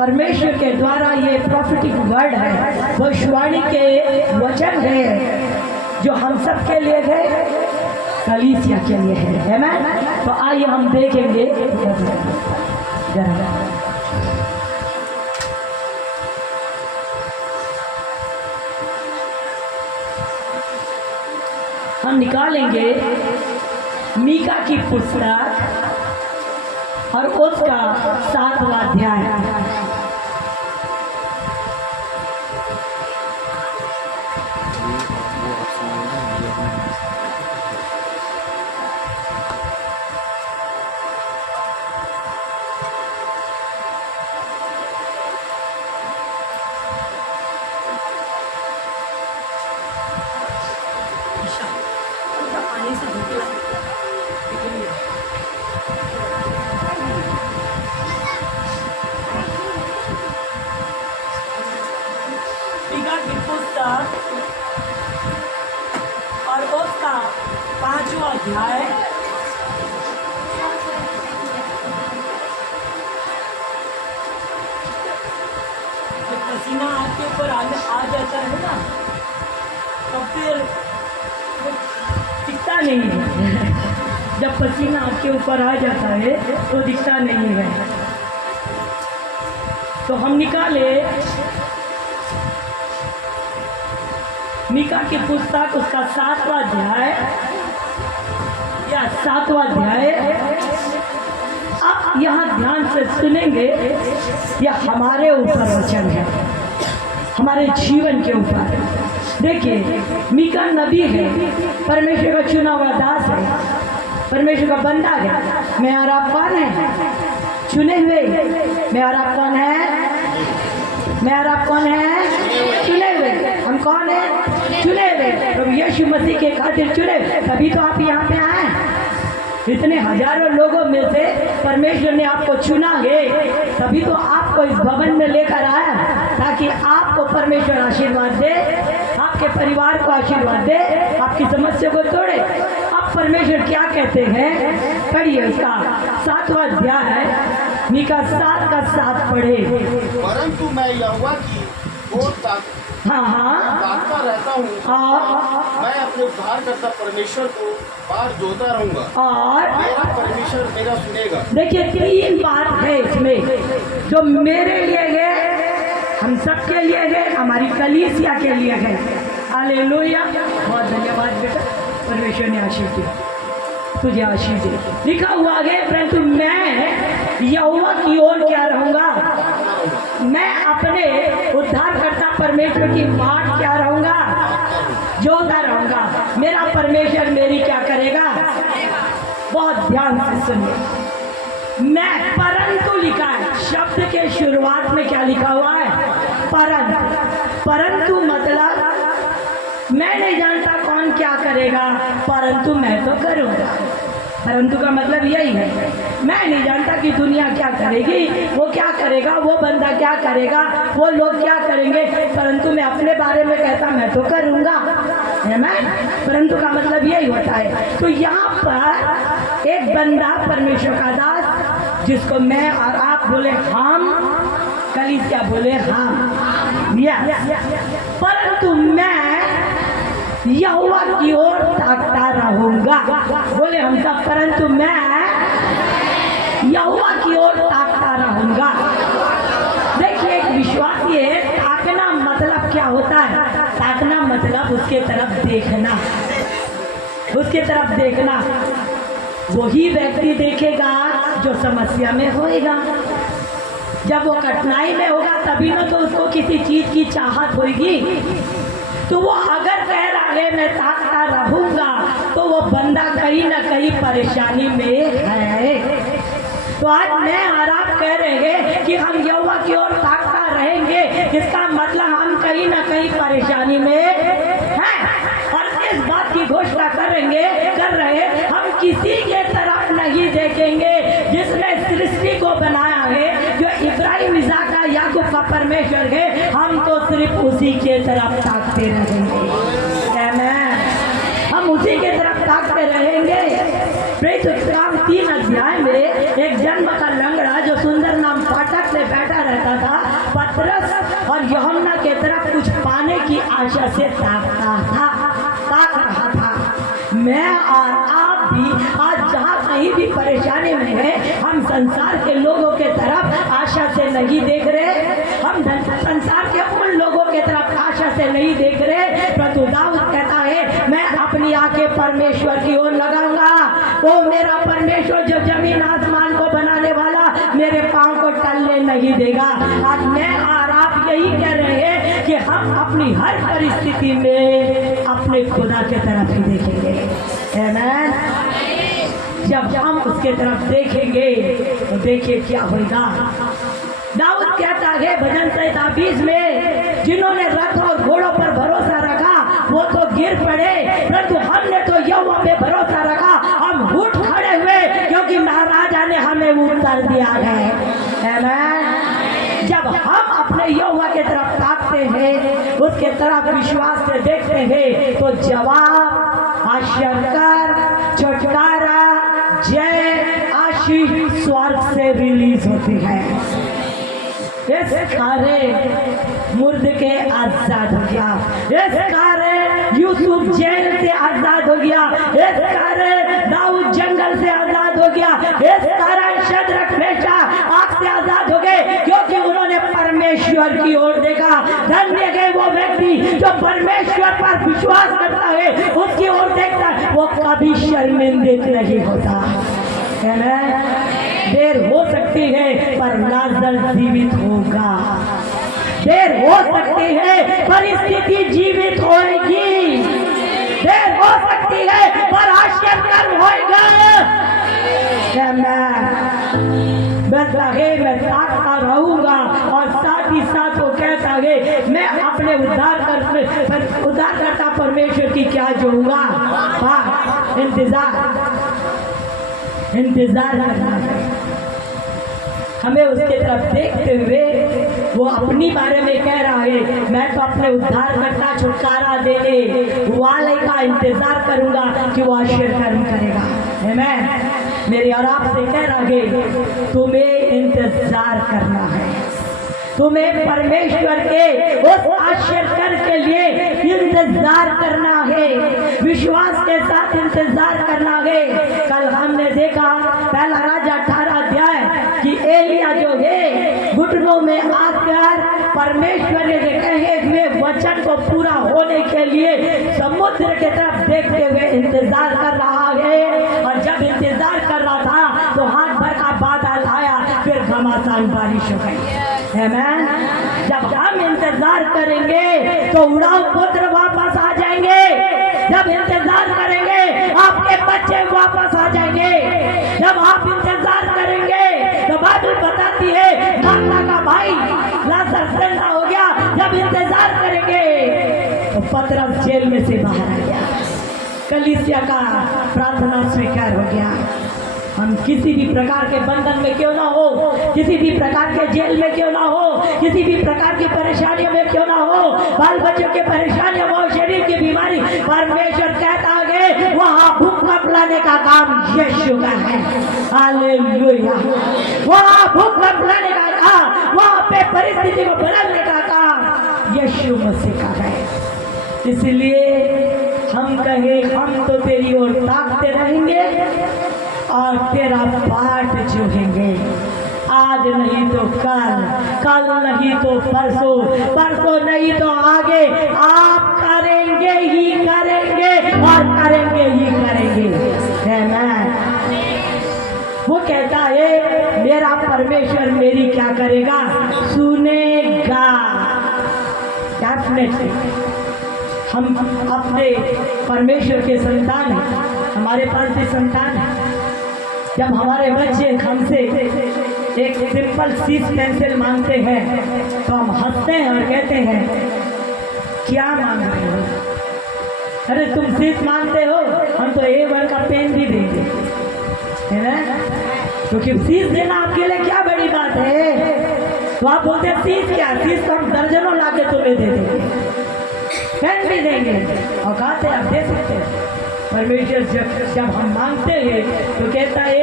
परमेश्वर के द्वारा ये प्रॉफिटिक वर्ड है, भविष्यवाणी के वचन है जो हम सब के लिए है, कलीसिया के लिए है ना। तो आइए हम देखेंगे हम निकालेंगे मीका की पुस्तक और उसका 7वां अध्याय। और उसका 5वां अध्याय जब पसीना आपके ऊपर आ जाता है ना तो फिर दिखता नहीं है। जब पसीना आपके ऊपर आ जाता है तो दिखता नहीं है। तो हम निकाले मीका की पुस्तक उसका 7वां अध्याय या 7वां अध्याय। आप यहाँ ध्यान से सुनेंगे, यह हमारे ऊपर वचन है, हमारे जीवन के ऊपर। देखिए, मीका नबी है, परमेश्वर का चुना हुआ दास है, परमेश्वर का बंदा है। मैं और आप कौन है? चुने हुए। मैं और आप कौन है? मैं और आप कौन है? चुने हुए। हम कौन है? चुने हुए। प्रभु यीशु मसीह के खातिर चुने, तभी तो आप यहाँ पे आए। इतने हजारों लोगों में से परमेश्वर ने आपको चुना है, तभी तो आपको इस भवन में लेकर आया, ताकि आपको परमेश्वर आशीर्वाद दे, आपके परिवार को आशीर्वाद दे, आपकी समस्या को तोड़े। अब परमेश्वर क्या कहते हैं? पढ़िए उसका 7वां अध्याय, मीका 7 का 7 पढ़े। परंतु मैं यहोवा की ओर ताकता रहता हूँ, मैं अपने उद्धारकर्ता परमेश्वर को बार जोता रहूंगा और मेरा परमेश्वर मेरा सुनेगा। देखिए, 3 बात है इसमें जो मेरे लिए है, हम सब के लिए है, हमारी कलीसिया के लिए है। हालेलुया। बहुत धन्यवाद बेटा, परमेश्वर ने आशीष दी, तुझे आशीष दे। लिखा हुआ है, परंतु मैं यहोवा की ओर क्या रहूंगा? मैं अपने उद्धारकर्ता परमेश्वर की बाट क्या रहूंगा? जोता रहूंगा। मेरा परमेश्वर मेरी क्या करेगा? बहुत ध्यान से सुनिए। मैं परंतु लिखा है, शब्द के शुरुआत में क्या लिखा हुआ है? परंतु। परंतु मतलब मैं नहीं जानता कौन क्या करेगा, परंतु मैं तो करूंगा। परंतु का मतलब यही है, मैं नहीं जानता कि दुनिया क्या करेगी, वो क्या करेगा, वो बंदा क्या करेगा, वो लोग क्या करेंगे, परंतु मैं अपने बारे में कहता मैं तो करूंगा, है ना। परंतु का मतलब यही होता है। तो यहाँ पर एक बंदा परमेश्वर का दास, जिसको मैं और आप बोले हम, कलीसिया बोले हम, परंतु मैं यहोवा की ओर ताकता रहूंगा। बोले हम सब, परंतु मैं यहोवा की ओर ताकता रहूंगा। देखिए, एक विश्वासी है, ताकना मतलब क्या होता है? ताकना मतलब उसके तरफ देखना, उसके तरफ देखना। वही व्यक्ति देखेगा जो समस्या में होएगा। जब वो कठिनाई में होगा तभी ना तो उसको किसी चीज की चाहत होगी। तो वो अगर कह रहा है मैं ताकता रहूंगा, तो वो बंदा कहीं ना कहीं परेशानी में है। तो आज मैं और आप कह रहे हैं कि हम यहोवा की ओर ताकता रहेंगे, इसका मतलब हम कहीं ना कहीं परेशानी में हैं। और इस बात की घोषणा कर रहे हम किसी के तरफ नहीं देखेंगे जिसने सृष्टि को बनाया है, जो इब्राहिम, इसहाक, याकूब का परमेश्वर है। हम तो सिर्फ उसी के तरफ ताकते रहेंगे। हम उसी के तरफ ताकते रहेंगे। प्रेरित 3 अध्याय में एक जन्म का लंगड़ा जो सुंदर नाम फाटक से बैठा रहता था, पतरस और यूहन्ना के तरफ कुछ पाने की आशा से ताक रहा था। मैं और आप भी आज जहाँ कहीं भी परेशानी में है, हम संसार के लोगों के तरफ आशा से नहीं देख रहे, हम संसार के उन लोगों के तरफ आशा से नहीं देख रहे। परंतु दाऊद कहता है मैं अपनी आंखें परमेश्वर की ओर लगाऊंगा। वो मेरा परमेश्वर जो जमीन आसमान को बनाने वाला मेरे पाँव को टलने नहीं देगा। आज मैं और आप यही कह रहे हैं कि हम अपनी हर परिस्थिति में अपने खुदा के तरफ ही देखेंगे। आमीन। जब हम उसके तरफ देखेंगे तो देखिए क्या होगा। दाऊद कहता है भजन संहिता 20 में, जिन्होंने रथ और घोड़ों पर भरोसा रखा वो तो गिर पड़े, परंतु हमने तो यहोवा पे भरोसा रखा, हम उठ खड़े हुए क्योंकि महाराजा ने हमें उत्तर दिया है। आमीन। जब हम अपने यहोवा के तरफ ताकते हैं, उसके तरफ विश्वास से देखते हैं, तो जवाब, आश्चर्य, छुटकारा, जय, आशीष स्वर्ग से रिलीज होती है। इस सारे मुर्द के आजाद हो गया, इस सारे यूसुफ जेल से आजाद हो गया, इस सारे दाऊद जंगल से आजाद हो गया, इस कारण शद्रक मेशक आग से आजाद हो गए क्योंकि उन्होंने परमेश्वर की ओर देखा। धन्य है वो व्यक्ति जो परमेश्वर पर विश्वास करता है, उसकी ओर देखता है, वो कभी शर्मिंदित नहीं होता। देर हो सकती है पर लाजर जीवित होगा, देर हो सकती है परिस्थिति जीवित होगी, देर हो सकती है पर आश्चर्य होगा। मैं ताकता रहूंगा और साथ ही साथ वो कहता है मैं अपने उद्धारकर्ता परमेश्वर की क्या जोऊंगा। इंतजार करना है हमें। उसके तरफ देखते हुए वो अपनी बारे में कह रहा है मैं तो अपने उद्धारकर्ता छुटकारा देने वाले का इंतजार करूंगा कि वो आश्चर्य कर्म करेगा। आमीन। मेरे और आपसे कह रहा है तुम्हें इंतजार करना है, तुम्हें परमेश्वर के उस आश्चर्य के लिए इंतजार करना है, विश्वास के साथ इंतजार करना है। कल हमने देखा पहला राजा 18 अध्याय कि एलिया जो है घुटनों में आकर परमेश्वर ने कहे हुए वचन को पूरा होने के लिए समुद्र के तरफ देखते हुए इंतजार कर रहा है। और जब इंतजार कर रहा था तो हाथ भर का बादल आया, फिर घमासान बारिश हो गई। आमीन। जब हम इंतजार करेंगे तो उड़ाऊ पुत्र वापस आ जाएंगे, जब इंतजार करेंगे आपके बच्चे वापस आ जाएंगे, जब आप इंतजार करेंगे तो बाइबल बताती है माता का भाई लाजर जिंदा हो गया। जब इंतजार करेंगे तो पतरस जेल में से बाहर आ गया, कलीसिया का प्रार्थना स्वीकार हो गया। हम किसी भी प्रकार के बंधन में क्यों ना हो, किसी भी प्रकार के जेल में क्यों ना हो, किसी भी प्रकार की परेशानियों में क्यों ना हो, बाल बच्चों की परेशानियों में, शरीर की बीमारी, परमेश्वर कहता है वहाँ भूकंप लाने का काम यीशु का है। हालेलुया। वहाँ भूकंप लाने का काम, वहाँ पे परिस्थिति को बदलने का काम यीशु मसीह का है। इसलिए हम कहे हम तो तेरी ओर ताकते रहेंगे और तेरा पाठ जोहेंगे। आज नहीं तो कल, कल नहीं तो परसों, परसों नहीं तो आगे, आप करेंगे ही करेंगे और करेंगे ही करेंगे। आमीन। वो कहता है मेरा परमेश्वर मेरी क्या करेगा, सुनेगा। डेफिनेटली हम अपने परमेश्वर के संतान हैं, हमारे पास भी संतान है। जब हमारे बच्चे हमसे एक सिंपल सीस पेंसिल मांगते हैं तो हम हंसते हैं और कहते हैं क्या मांग रहे हो, अरे तुम सीस मांगते हो, हम तो A1 का पेन भी देंगे, है ना। क्योंकि सीस देना आपके लिए क्या बड़ी बात है। तो आप बोलते हैं सीस क्या, सीस तो हम दर्जनों ला के तुम्हें दे देंगे, पेन भी देंगे और कहते हैं आप दे सकते हैं। परमेश्वर जब हम मांगते हैं तो कहता है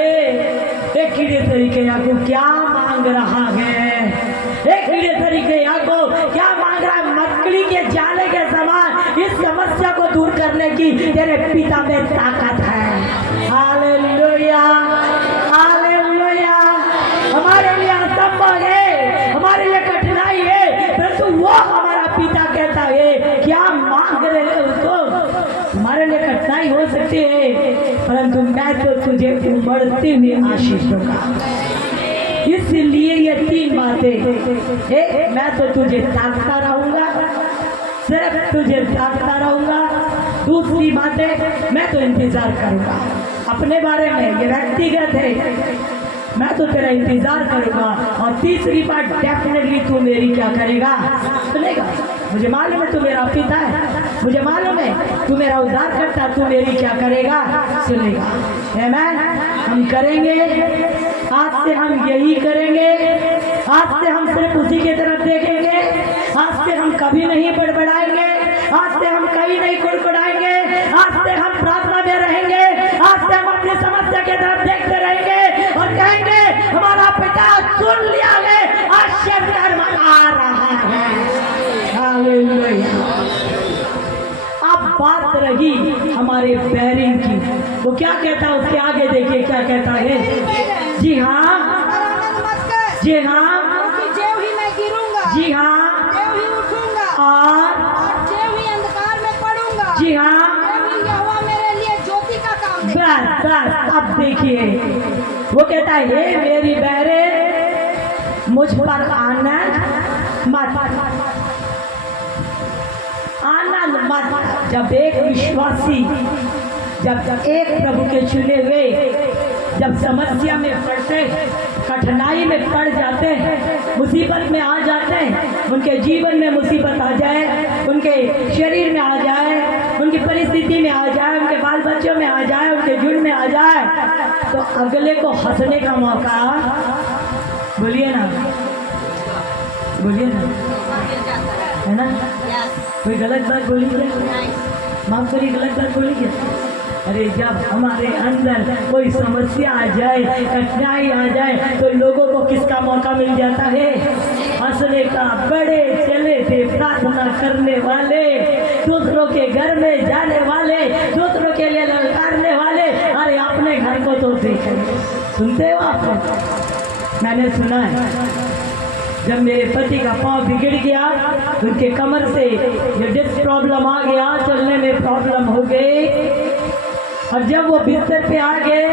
एक कीड़े तरीके आपको क्या मांग रहा है, एक कीड़े तरीके की तेरे पिता में ताकत है। Hallelujah, hallelujah. हमारे लिए असंभव है, हमारे लिए कठिनाई है, परंतु वो हमारा पिता कहता है क्या मांग रहे हो उसको। तुम्हारे लिए कठिनाई हो सकती है, परंतु मैं तो तुझे उमड़ती हुई आशीष दूंगा। इसलिए ये 3 बातें, एक मैं तो तुझे ताकता रहूंगा, सिर्फ तुझे ताकता रहूंगा। दूसरी बात है मैं तो इंतजार करूंगा अपने बारे में, ये व्यक्तिगत है, मैं तो तेरा इंतजार करूंगा। और तीसरी बात, डेफिनेटली तू मेरी क्या करेगा, सुनेगा। मुझे मालूम है तू मेरा पिता है, मुझे मालूम है तू मेरा उद्धार करता, तू मेरी क्या करेगा, सुनेगा। आमीन। हम करेंगे, आज से हम यही करेंगे, आज से हम सिर्फ उसी की तरफ देखेंगे, आज से हम कभी नहीं बड़बड़ाएंगे, आज से हम कहीं नहीं कुड़कुड़ाएंगे, आज से हम प्रार्थना में रहेंगे, आज से हम अपनी समस्या की तरफ देखते रहेंगे और कहेंगे हमारा पिता सुन लिया है, आश्चर्य कर्म आ रहा है। हालेलुया। अब बात रही हमारे बैरिंग की, वो क्या कहता है उसके आगे देखिए क्या कहता है। जी हाँ, जी हाँ, जी हाँ, और जी हाँ, बस बस। अब देखिए वो कहता है हे मेरी बहरे मुझ पर आनंद मत, आनंद मत। जब एक विश्वासी, जब एक प्रभु के चुने हुए जब समस्या में पड़ते, कठिनाई में पड़ जाते हैं, मुसीबत में आ जाते हैं, उनके जीवन में मुसीबत आ जाए, उनके शरीर में आ जाए, उनकी परिस्थिति में आ जाए, उनके बाल बच्चों में आ जाए, उनके जुड़ में आ जाए, तो अगले को हंसने का मौका, बोलिए ना, बोलिए ना, है ना। कोई गलत बात बोली क्या, माफ करिए, गलत बात बोली क्या। अरे जब हमारे अंदर कोई समस्या आ जाए, कठिनाई आ जाए, तो लोगों को किसका मौका मिल जाता है, हंसने का। बड़े चले थे प्रार्थना करने वाले, दूसरों के घर में जाने वाले, दूसरों के लिए ललकारने वाले। अरे अपने घर को तो देखें, सुनते हो आप। मैंने सुना है जब मेरे पति का पाँव बिगड़ गया, उनके कमर से ये डिस्क प्रॉब्लम आ गया, चलने में प्रॉब्लम हो गई, और जब वो बिस्तर पे आ गए,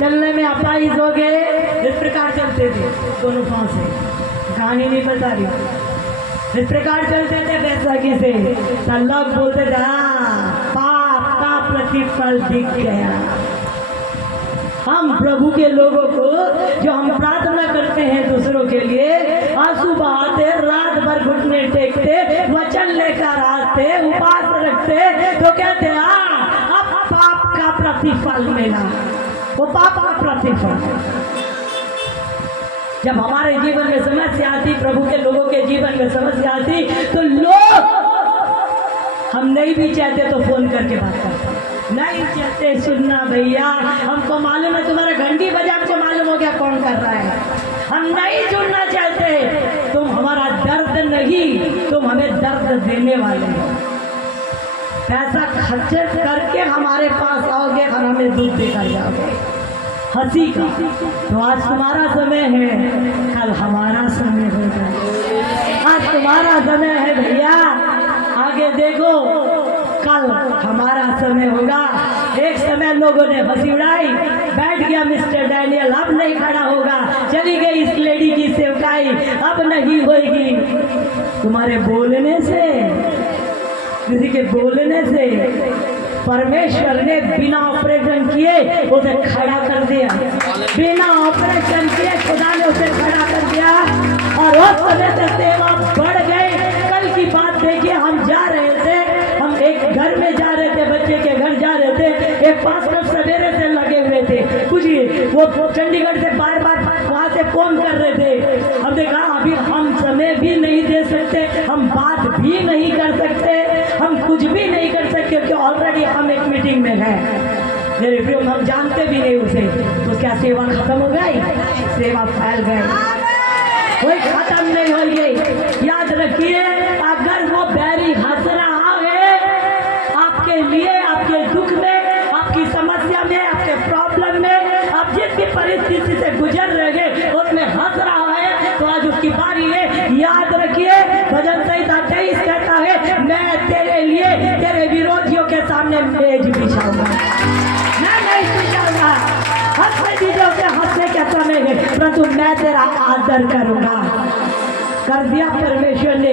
चलने में अपाहिज हो गए, इस प्रकार चलते थे दोनों पाँव से, कहानी नहीं बता रही, इस प्रकार चलते थे बैसाखी से, तो लोग बोलते थे पाप का प्रतिफल दिख गया। हम प्रभु के लोगों को, जो हम प्रार्थना करते हैं दूसरों के लिए, आंसू बहाते, रात भर घुटने टेकते, वचन लेकर आते, उपवास रखते, तो कहते अब पाप का प्रतिफल मिला, वो पाप का प्रतिफल। जब हमारे जीवन में समस्या आती, प्रभु के लोगों के जीवन में समस्या आती, तो लोग, हम नहीं भी चाहते तो फोन करके बात करते, नहीं चाहते सुनना भैया, हमको मालूम है तुम्हारा घंटी बजा, आपको मालूम हो गया कौन कर रहा है, हम नहीं सुनना चाहते। तुम हमारा दर्द नहीं, तुम हमें दर्द देने वाले हो। पैसा खर्च करके हमारे पास आओगे और हमें दुख देकर जाओगे, हंसी का। तो आज तुम्हारा समय है, कल हमारा समय होगा। आज तुम्हारा समय है भैया, आगे देखो, कल हमारा समय होगा। एक समय लोगों ने हंसी उड़ाई, बैठ गया मिस्टर डैनियल, अब नहीं खड़ा होगा, चली गई इस लेडी की सेवकाई, अब नहीं होगी। तुम्हारे बोलने से, किसी के बोलने से परमेश्वर ने बिना ऑपरेशन किए उसे खड़ा कर दिया, बिना ऑपरेशन किए खुदा ने उसे खड़ा कर दिया, और उस समय से सेवा बढ़ गई। कल की बात देखिए, हम जा रहे थे, हम एक घर में जा रहे थे, बच्चे के घर जा रहे थे, एक पास्टर सवेरे से लगे हुए थे, कुछ वो चंडीगढ़ से बार बार वहाँ से फोन कर रहे थे। हम देखा अभी हम समय भी नहीं दे सकते, हम बात भी नहीं कर सकते, हम कुछ भी नहीं कर सकते, क्योंकि ऑलरेडी हम एक मीटिंग में हैं। मेरे प्रियो, हम जानते भी नहीं उसे, तो क्या सेवा खत्म हो गई? सेवा फैल गई, कोई खत्म नहीं हो गई। याद रखिए, अगर वो बैरी हंस रहा है आपके परंतु मैं तेरा आदर करूंगा। कर दिया परमेश्वर ने,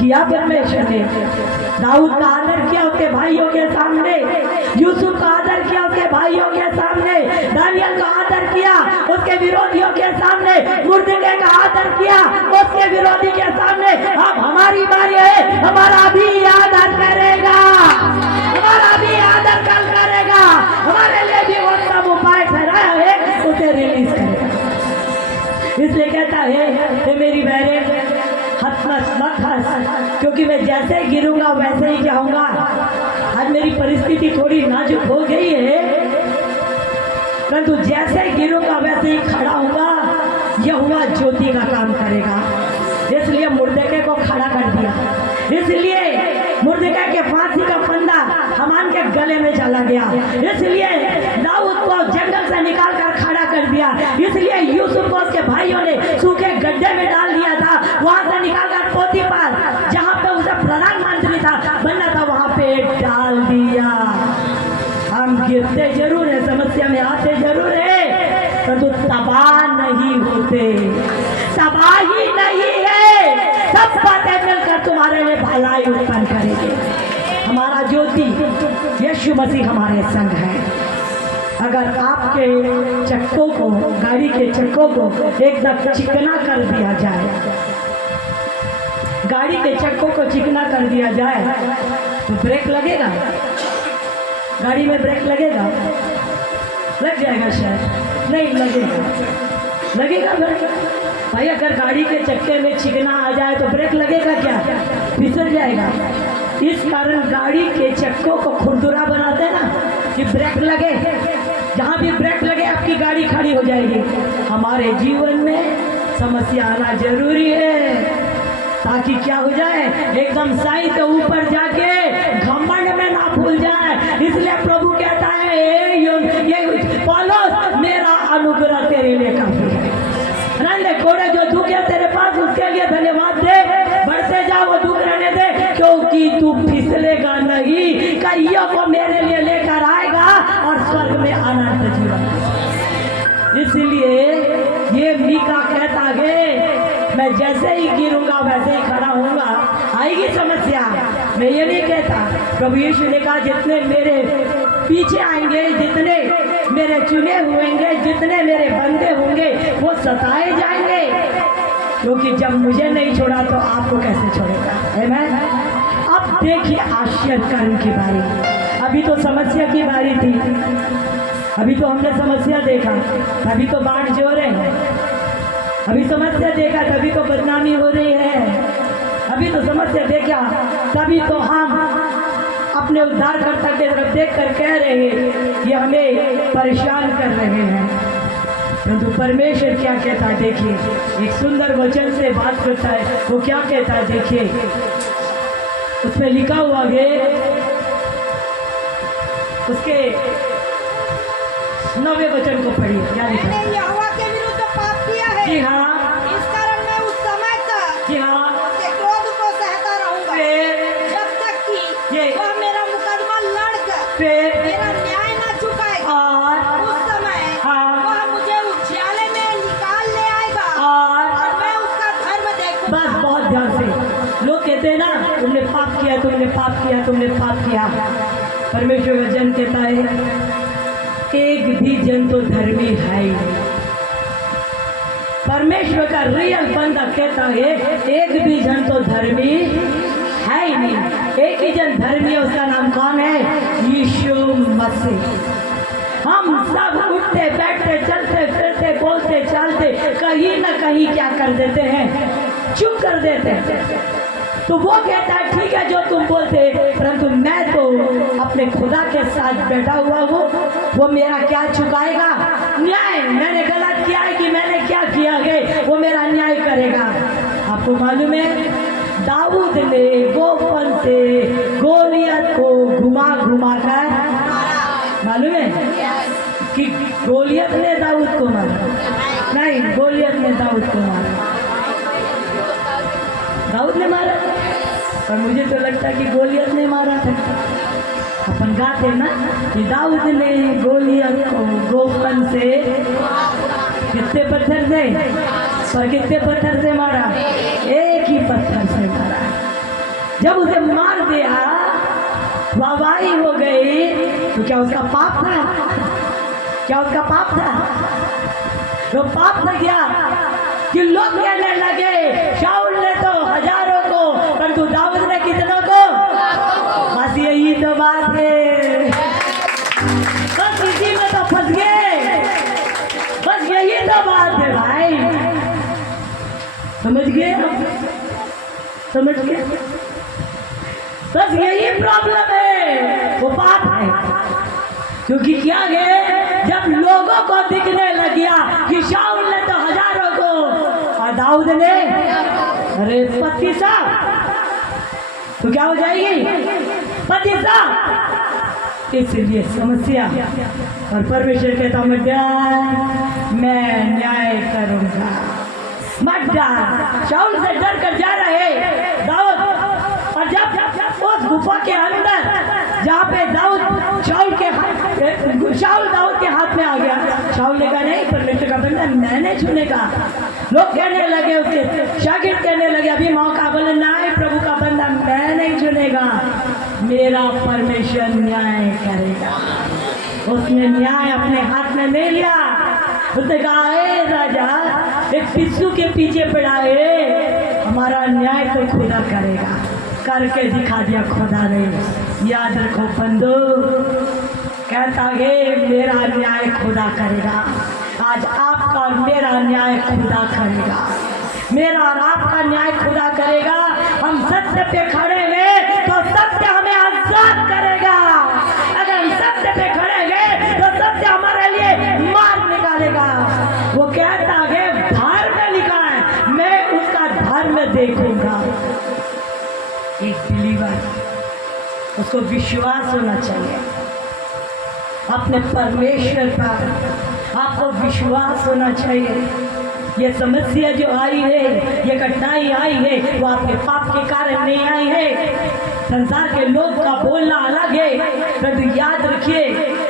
किया परमेश्वर ने। दाऊद का आदर किया उसके भाइयों के सामने, यूसुफ का आदर किया उसके भाइयों के सामने, दानियल का आदर किया उसके विरोधियों के सामने, मुर्दके का आदर किया उसके विरोधी के सामने। अब हमारी बारी है, हमारा भी आदर करेगा, हमारा भी आदर कल करेगा, हमारे लिए भी वो सब उपाय ठहराया है उसे रिलीज करेगा। इसलिए कहता है मेरी बहनें मत हंस, क्योंकि मैं जैसे गिरूंगा वैसे ही जाऊंगा। आज मेरी परिस्थिति थोड़ी नाजुक हो गई है, परंतु जैसे गिरूंगा वैसे ही खड़ा होगा। यहोवा ज्योति का काम करेगा। इसलिए मुर्दके को खड़ा कर दिया, इसलिए मुर्दके के फांसी का फंदा हामान के गले में चला गया, इसलिए दाऊद को जंगल से निकाल कर खड़ा कर दिया, इसलिए यूसुफ को उसके भाइयों ने सूखे गड्ढे में डाल दिया था, वहां से निकाल कर पोतीफर जहां पे उसे प्रधानमंत्री था बनना था वहां पे डाल दिया। हम गिरते जरूर है, समस्या में आते जरूर है, परंतु तबाह नहीं होते। तबाही नहीं है, सब बातें मिलकर तुम्हारे लिए भलाई उत्पन्न करेंगे। हमारा ज्योति यीशु मसीह हमारे संग है। अगर आपके चक्कों को, गाड़ी के चक्कों को एकदम चिकना कर दिया जाए, गाड़ी के चक्कों को चिकना कर दिया जाए तो ब्रेक लगेगा? गाड़ी में ब्रेक लगेगा? लग जाएगा शायद, नहीं लगेगा। लगेगा भाई? अगर गाड़ी के चक्के में चिकना आ जाए तो ब्रेक लगेगा क्या? फिसल जाएगा। इस कारण गाड़ी के चक्कों को खुरदुरा बनाते हैं ना कि ब्रेक लगे, जहाँ भी ब्रेक लगे आपकी गाड़ी खड़ी हो जाएगी। हमारे जीवन में समस्या आना जरूरी है, ताकि क्या हो जाए, एकदम साई के ऊपर जाके घमंड में ना भूल जाए। इसलिए प्रभु कहता है ये पौलुस, मेरा अनुग्रह तेरे लिए काफी है। नंदे कोड़े जो दुख है तेरे पास, उसके लिए धन्यवाद दे, बढ़ते जाओ, वो दुख रहने दे, क्योंकि तू फिसलेगा नहीं, कईयों को मेरे लिए लेकर आएगा और स्वर्ग में अनंत जीवन। इसलिए ये मीका कहता है मैं जैसे ही गिरूंगा वैसे ही खड़ा होऊंगा। आएगी समस्या, मैं ये नहीं कहता। प्रभु यीशु ने कहा जितने मेरे पीछे आएंगे, जितने मेरे चुने हुएंगे, जितने मेरे बंदे होंगे वो सताए जाएंगे, क्योंकि जब मुझे नहीं छोड़ा तो आपको कैसे छोड़ेगा? आमीन। अब देखिए आश्चर्य कर्म की बारी। अभी तो समस्या की बारी थी, अभी तो हमने समस्या देखा, अभी तो बाढ़ जो रहे हैं, अभी समस्या देखा तभी तो बदनामी हो रही है, अभी तो समस्या देखा तभी तो हम अपने उद्धारकर्ता की तरफ देख कर कह रहे हैं ये हमें परेशान कर रहे हैं। परंतु परमेश्वर क्या कहता है? देखिए, एक सुंदर वचन से बात करता है। वो क्या कहता है? देखिए, उसमें लिखा हुआ है, उसके 9वें वचन को पढ़िए। क्या लिखा है? मैंने यहोवा के विरुद्ध पाप किया है। जी हाँ, इस कारण मैं उस समय तक जी हाँ, उसके क्रोध को सहता रहूंगा, जब तक कि ये वह मेरा मुकदमा लड़कर फिर मेरा न्याय न चुकाएगा। और उस समय हाँ, वह मुझे उजियाले में निकाल ले आएगा और मैं उसका धर्म देखूंगा। बस बहुत ध्यान से। लोग कहते हैं ना तुमने पाप किया, तुमने पाप किया, तुमने पाप किया। परमेश्वर वचन कहता है एक भी जन तो धर्मी है ही। परमेश्वर का रियल बंदा कहता है एक भी जन तो धर्मी है ही नहीं। एक ही जन धर्मी है, उसका नाम कौन है? यीशु मसीह। हम सब उठते बैठते चलते फिरते बोलते चालते कहीं ना कहीं क्या कर देते हैं? चुप कर देते हैं। तो वो कहता है ठीक है जो तुम बोलते, परंतु मैं तो अपने खुदा के साथ बैठा हुआ हूँ, वो मेरा क्या चुकाएगा? न्याय। मैंने गलत किया है कि मैंने क्या किया है, वो मेरा न्याय करेगा। आपको मालूम है दाऊद ने गोफन से गोलियत को घुमा घुमा कर, मालूम है कि गोलियत ने दाऊद को मारा? नहीं, गोलियत ने दाऊद को मारा। दाऊद ने मारा, पर मुझे तो लगता है कि गोलियत ने मारा था। अपन गाते ना कि दाऊद ने गोलियत को गोफन से कितने पत्थर से, पर कितने पत्थर से मारा? एक ही पत्थर से मारा। जब उसे मार दिया, वाहवाही हो गई, तो क्या उसका पाप था? क्या उसका पाप था? तो पाप था क्या कि लोग कहने लगे शाऊल ने तो हजारों को, परंतु दाऊद ने कितनों को? बस यही तो बात है, बस इसी में तो फंस गए, बस यही तो बात है भाई। समझ गए? समझ गए? बस यही प्रॉब्लम है, वो पाप है। क्योंकि क्या है, जब लोगों को दिखने लग गया कि शाऊल ने तो हजारों को और दाऊद ने अरे 25, तो क्या हो जाएगी? 25। इसलिए समस्या, और परमेश्वर कहता मत डाल, मैं न्याय करूंगा, मत डाल। शाऊल से डर कर जा रहे दाऊद, और जब उस गुफा के अंदर जहाँ पे दाऊद शाऊल दाऊद के हाथ में आ गया, शाऊल ने कहा नहीं, परमेश्वर का बंदा मैंने छूनेगा। लोग कहने लगे, उसके शागिर्द कहने लगे, अभी मौका, बोले नहीं, प्रभु का बंदा मैं नहीं छूनेगा, मेरा परमेश्वर न्याय करेगा। उसने न्याय अपने हाथ में ले लिया। उसने कहा ए राजा, एक पिस्सू के पीछे पड़ा है, हमारा न्याय तो खुदा करेगा। करके दिखा दिया खुदा ने। याद रखो बंदो, कहता है मेरा न्याय खुदा करेगा। आज आपका और मेरा न्याय खुदा करेगा, मेरा और आपका न्याय खुदा करेगा। हम सत्य पे खड़े हैं तो सत्य हमें आजाद करेगा। अगर हम सत्य पे खड़े हैं तो सत्य हमारे लिए मार्ग निकालेगा। वो कहता है धर्म लिखा है, मैं उसका धर्म देखूंगा। एक बिलीवर, उसको विश्वास होना चाहिए अपने परमेश्वर पर, आपको विश्वास होना चाहिए। ये समस्या जो आई है, ये कठिनाई आई है, वो आपके पाप के कारण नहीं आई है। संसार के लोग का बोलना अलग है, परंतु याद रखिए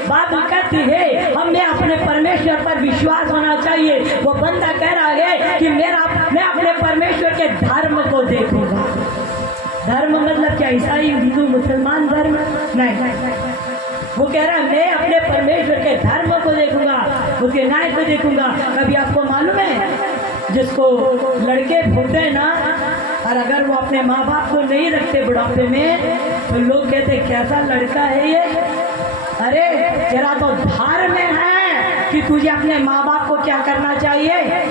बाइबल कहती है हमें अपने परमेश्वर पर विश्वास होना चाहिए। वो बंदा कह रहा है कि मैं अपने परमेश्वर के धर्म को देखूंगा। धर्म मतलब क्या? ईसाई, हिंदू, मुसलमान धर्म नहीं। वो कह रहा है मैं अपने परमेश्वर के धर्म को देखूंगा, उसके न्याय को देखूंगा। कभी आपको मालूम है, जिसको लड़के होते हैं ना, और अगर वो अपने माँ बाप को नहीं रखते बुढ़ापे में, तो लोग कहते कैसा लड़का है ये, अरे तेरा तो धर्म है कि तुझे अपने माँ बाप को क्या करना चाहिए,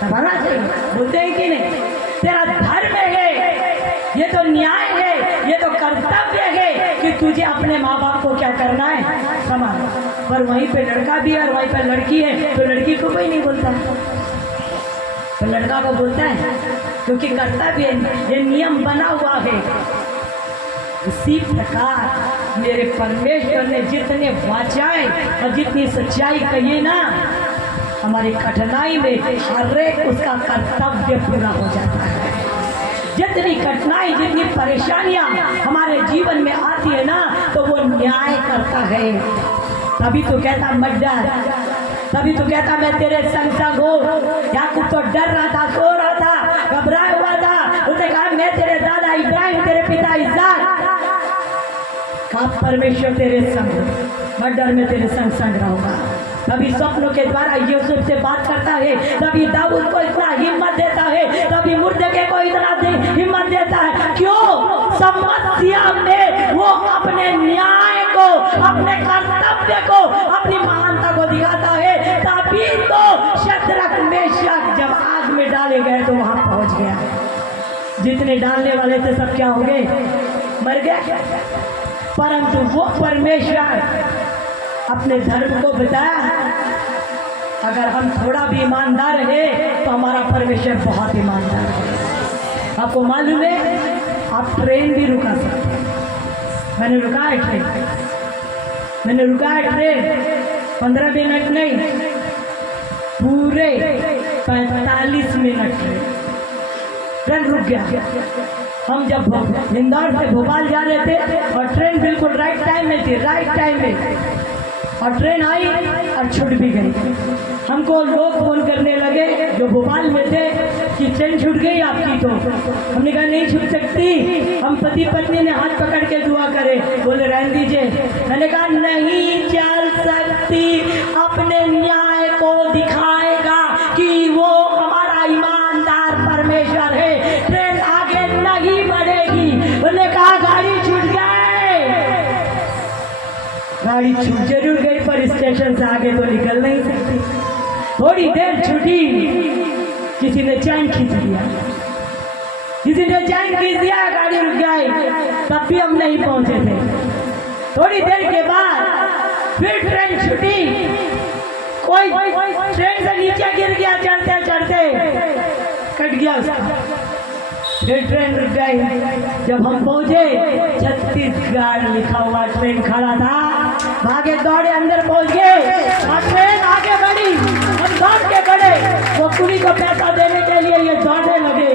संभालना चाहिए। बोलते हैं कि नहीं? तेरा धर्म है, ये तो न्याय है, ये तो कर्तव्य है कि तुझे अपने माँ बाप को क्या करना है, संभाल। पर वहीं पे लड़का भी है और वहीं पे लड़की है, तो लड़की को कोई नहीं बोलता, तो लड़का को बोलता है, क्योंकि कर्तव्य ये नियम बना हुआ है। इसी प्रकार मेरे परमेश्वर ने जितने वाचाएं और जितनी सच्चाई कही ना, हमारी कठिनाई में हर एक उसका कर्तव्य पूरा हो जाता है। जितनी कठिनाई, जितनी परेशानियां हमारे जीवन में आती है ना, तो वो न्याय करता है। तभी तो कहता मत डर, तभी तो कहता मैं तेरे संग संग हो। याकूब तो डर रहा था, सो रहा था, घबराया हुआ था। उसने कहा मैं तेरे दादा इब्राहिम, तेरे पिता इसहाक का परमेश्वर तेरे संग, मत डर, मैं तेरे संग संग रहूंगा। तभी स्वप्नों के द्वारा यूसुफ से बात करता है, तभी दाऊद को इतना हिम्मत देता है, तभी मुर्दके को इतना हिम्मत देता है। क्यों? समस्या में वो अपने न्याय को, अपने कर्तव्य को, अपनी महानता को दिखाता है। तभी तो शद्रक मेशक जब आग में डाले गए तो वहां पहुंच गया। जितने डालने वाले थे सब क्या हो गए? मर गए। परंतु वो परमेश्वर अपने धर्म को बताया। अगर हम थोड़ा भी ईमानदार है तो हमारा परमेश्वर बहुत ईमानदार है। आपको मालूम है, आप ट्रेन भी रुका सकते हैं। मैंने रुका है ट्रेन, मैंने रुका है ट्रेन 15 मिनट नहीं, पूरे 45 मिनट ट्रेन रुक गया। हम जब इंदौर से भोपाल जा रहे थे और ट्रेन बिल्कुल राइट टाइम में थी, राइट टाइम में, और ट्रेन आई और छूट भी गई। हमको लोग फ़ोन करने लगे जो भोपाल में थे कि ट्रेन छूट गई आपकी। तो हमने कहा नहीं छूट सकती, हम पति पत्नी ने हाथ पकड़ के दुआ करे। बोले रहने दीजिए। मैंने कहा नहीं चल सकती, अपने न्याय को दिखाएगा कि वो हमारा ईमानदार परमेश्वर है, ट्रेन आगे नहीं बढ़ेगी। बोले कहा गाड़ी छूट गई, गाड़ी छूट जरूर गई पर स्टेशन से आगे तो निकल नहीं सकती। थोड़ी देर छूटी, किसी ने चैन खींच लिया, किसी ने चैन खींच दिया, गाड़ी रुक गई, तब भी हम नहीं पहुंचे थे। थोड़ी देर के बाद फिर ट्रेन छूटी, कोई ट्रेन से नीचे गिर गया, चढ़ते चढ़ते कट गया उसका। फिर ट्रेन रुक गई। जब हम पहुंचे छत्तीसगढ़ लिखा हुआ ट्रेन खड़ा था, भागे दौड़े अंदर पहुंच गए और ट्रेन आगे बढ़ी। हम दौड़ के बढ़े, वो कुली को पैसा देने के लिए ये दौड़ने लगे,